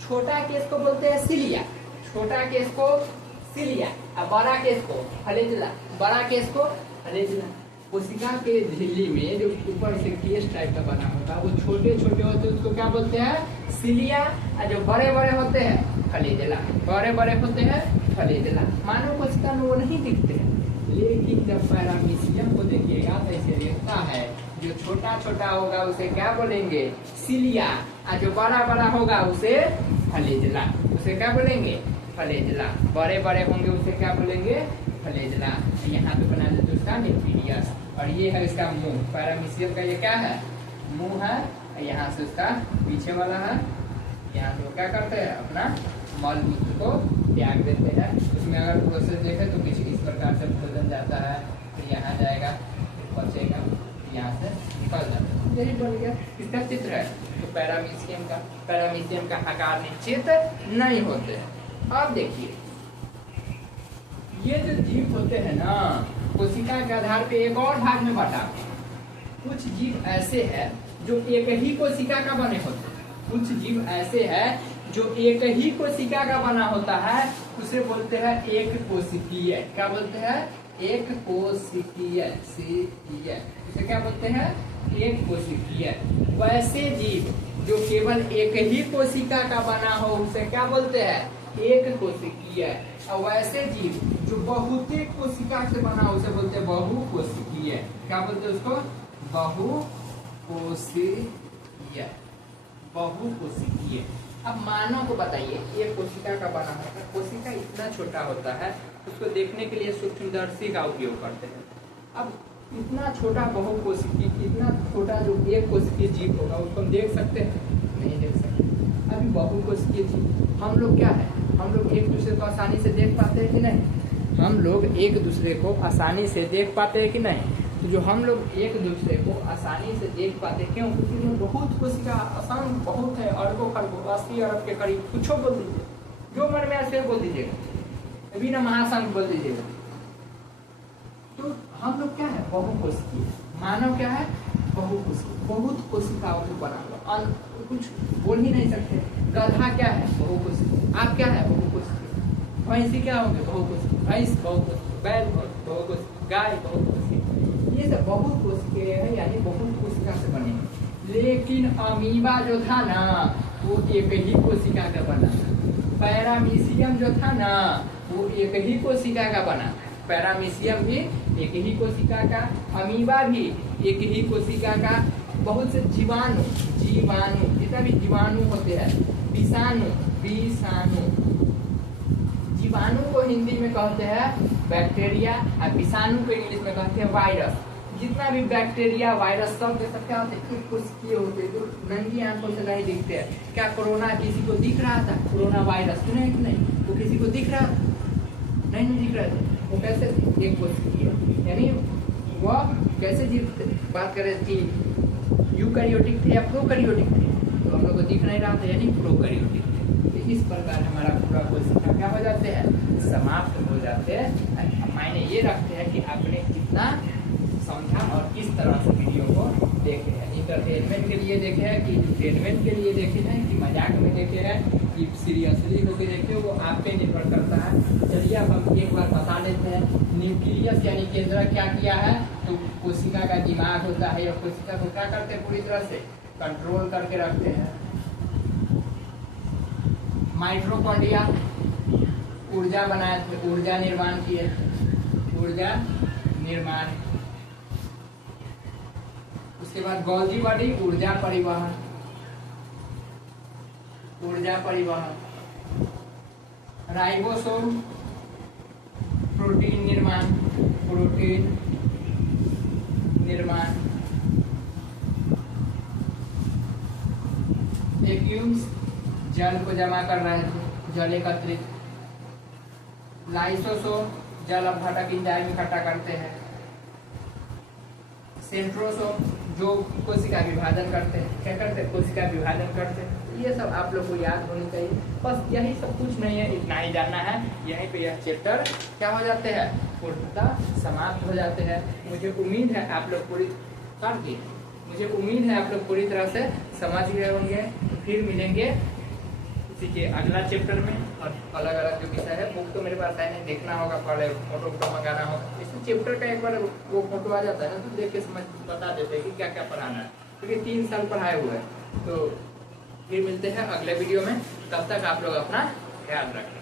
छोटा केस को बोलते हैं सीलिया, छोटा केस को सीलिया, और बड़ा केस को फ्लैजेला, बड़ा केस को फ्लैजेला। कोशिका के झिल्ली में जो ऊपर से केस टाइप का बना होता है वो छोटे छोटे होते हैं, उसको क्या बोलते हैं सिलिया। और जो बड़े बड़े होते हैं फ्लैजेला, बड़े बड़े होते हैं फ्लैजेला। मानव कोशिका में वो नहीं दिखते हैं, लेकिन जब पैरामीशियम को देखिएगा तो ऐसे दिखता है। जो छोटा छोटा होगा उसे क्या बोलेंगे सिलिया, और जो बड़ा बड़ा होगा उसे फ्लैजेला। उसे क्या बोलेंगे फ्लैजेला। बड़े बड़े होंगे उसे क्या बोलेंगे फ्लैजेला। यहाँ पे बना देते उसका न्यूक्लियस, और ये है इसका मुंह। पैरामीशियम का ये क्या है मुंह है, यहाँ से उसका पीछे वाला है। यहाँ से वो क्या करते हैं अपना मल मूत्र को त्याग देते हैं। उसमें अगर प्रोसेस देखें तो कुछ इस प्रकार से भोजन जाता है, फिर यहाँ जाएगा, फिर बचेगा, यहाँ से निकल जाता है। यही बन गया इसका चित्र है। तो पैरामीशियम का आकार निश्चित नहीं होते हैं। अब देखिए ये जो जीव होते हैं ना कोशिका के आधार पे एक और भाग में बांटा। कुछ जीव ऐसे हैं जो एक ही कोशिका का बने होते हैं। कुछ जीव ऐसे हैं जो एक ही कोशिका का बना होता है, उसे बोलते हैं एक कोशिकीय। क्या बोलते हैं एक कोशिकीय। उसे क्या बोलते हैं एक कोशिकीय। वैसे जीव जो केवल एक ही कोशिका का बना हो उसे क्या बोलते हैं एक कोशिकीय। और वैसे जीव जो बहुतेक कोशिका से बना हो उसे बोलते हैं बहुकोशिकीय। क्या बोलते हैं उसको बहुकोशिकीय। अब मानव को बताइए एक कोशिका का बना होता है। कोशिका इतना छोटा होता है उसको देखने के लिए सूक्ष्मदर्शी का उपयोग करते हैं। अब इतना छोटा बहुकोशिकीय, इतना छोटा जो एक कोशिकीय जीव होगा उसको हम देख सकते हैं नहीं देख सकते। अभी बहुकोशिकीय जीव हम लोग क्या है हम लोग एक दूसरे को आसानी से देख पाते हैं कि नहीं। हम लोग एक दूसरे को आसानी से देख पाते हैं कि नहीं। तो जो हम लोग एक दूसरे को आसानी से देख पाते क्यों, क्योंकि बहुत कोशिका आसान बहुत है, अरबों खरबों 80 अरब के करीब। कुछ बोल दीजिए जो मन में ऐसे बोल दीजिएगा, बिना महासंघ बोल दीजिएगा। तो हम लोग क्या है बहुकोशिकीय। मानव क्या है बहुकोशिकीय, बहुत कोशिकाओं से बना हुआ, कुछ बोल ही नहीं सकते। गधा क्या है बहुकोशिकीय। आप क्या है बहुकोशिकीय। भैंसी क्या होंगे बहुकोशिकीय, भैंस बहुकोशिकीय, बैल बहुकोशिकीय, गाय बहुकोशिकीय। ये सब बहुत कोशिकीय है, यानी बहुत कोशिका से बने। लेकिन अमीबा जो था ना वो एक ही कोशिका का बना था। पैरामीशियम जो था ना वो एक ही कोशिका का बना। पैरामीशियम भी एक ही कोशिका का, अमीबा भी एक ही कोशिका का। बहुत से जीवाणु जितना भी जीवाणु होते हैं, विषाणु जीवाणु को हिंदी में कहते हैं बैक्टीरिया, और विषाणु को इंग्लिश में कहते हैं वायरस। जितना भी बैक्टीरिया वायरस सब के सब क्या होते हैं एक कोशिकीय होते हैं, जो नंगी आंखों से नहीं दिखते हैं। क्या कोरोना किसी को दिख रहा था, कोरोना वायरस सुने कि नहीं, वो किसी को दिख रहा था नहीं दिख रहे थे। वो कैसे एक कोशिकीय, यानी वह कैसे जीव बात करें कि यूकैरियोटिक थे या प्रोकैरियोटिक थे, तो हम लोग को दिख नहीं रहा था यानी प्रोकैरियोटिक थे। तो इस प्रकार हमारा पूरा कोशिका क्या हो जाते हैं समाप्त हो जाते हैं। मायने ये रखते हैं कि आपने कितना समझा और किस तरह से वीडियो को देखे हैं। इंटरटेनमेंट के लिए देखे हैं कि इंटरटेनमेंट के लिए देखे हैं कि मजाक में देखे हैं कि सीरियसली होकर देखे, वो आप पे निर्भर करता है। चलिए अब हम एक बार बता देते हैं न्यूक्लियस यानी केंद्र क्या किया है। तो कोशिका का दिमाग होता है, या कोशिका को क्या करते हैं पूरी तरह से कंट्रोल करके रखते हैं। माइटोकॉन्ड्रिया ऊर्जा बनाए थे, ऊर्जा निर्माण किए, ऊर्जा निर्माण। उसके बाद गोल्गी बॉडी ऊर्जा परिवहन, राइबोसोम प्रोटीन निर्माण, एक्यूम्स जल को जमा कर रहे थे, जल एकत्रित। लाइसोसोम जल अपघटक एंजाइम में इकट्ठा करते हैं। सेंट्रोसोम जो कोशिका विभाजन करते हैं, क्या करते हैं कोशिका विभाजन करते हैं। ये सब आप लोग को याद होनी चाहिए। बस यही सब कुछ नहीं है, इतना ही जानना है। यहीं पे यह चैप्टर क्या हो जाते हैं पूर्णतः समाप्त हो जाते हैं। मुझे उम्मीद है आप लोग पूरी तरह से समझ गए होंगे। फिर मिलेंगे इसी के अगला चैप्टर में और अलग अलग जो विषय है, बुक तो मेरे पास है नहीं, देखना होगा, पहले फोटो वोटो मंगाना होगा। इस चैप्टर का एक बार वो फोटो आ जाता है ना, तो देख के समझ बता देते हैं कि क्या क्या पढ़ाना है, क्योंकि 3 साल पढ़ाए हुए हैं। तो फिर मिलते हैं अगले वीडियो में, तब तक आप लोग अपना ख्याल रखें।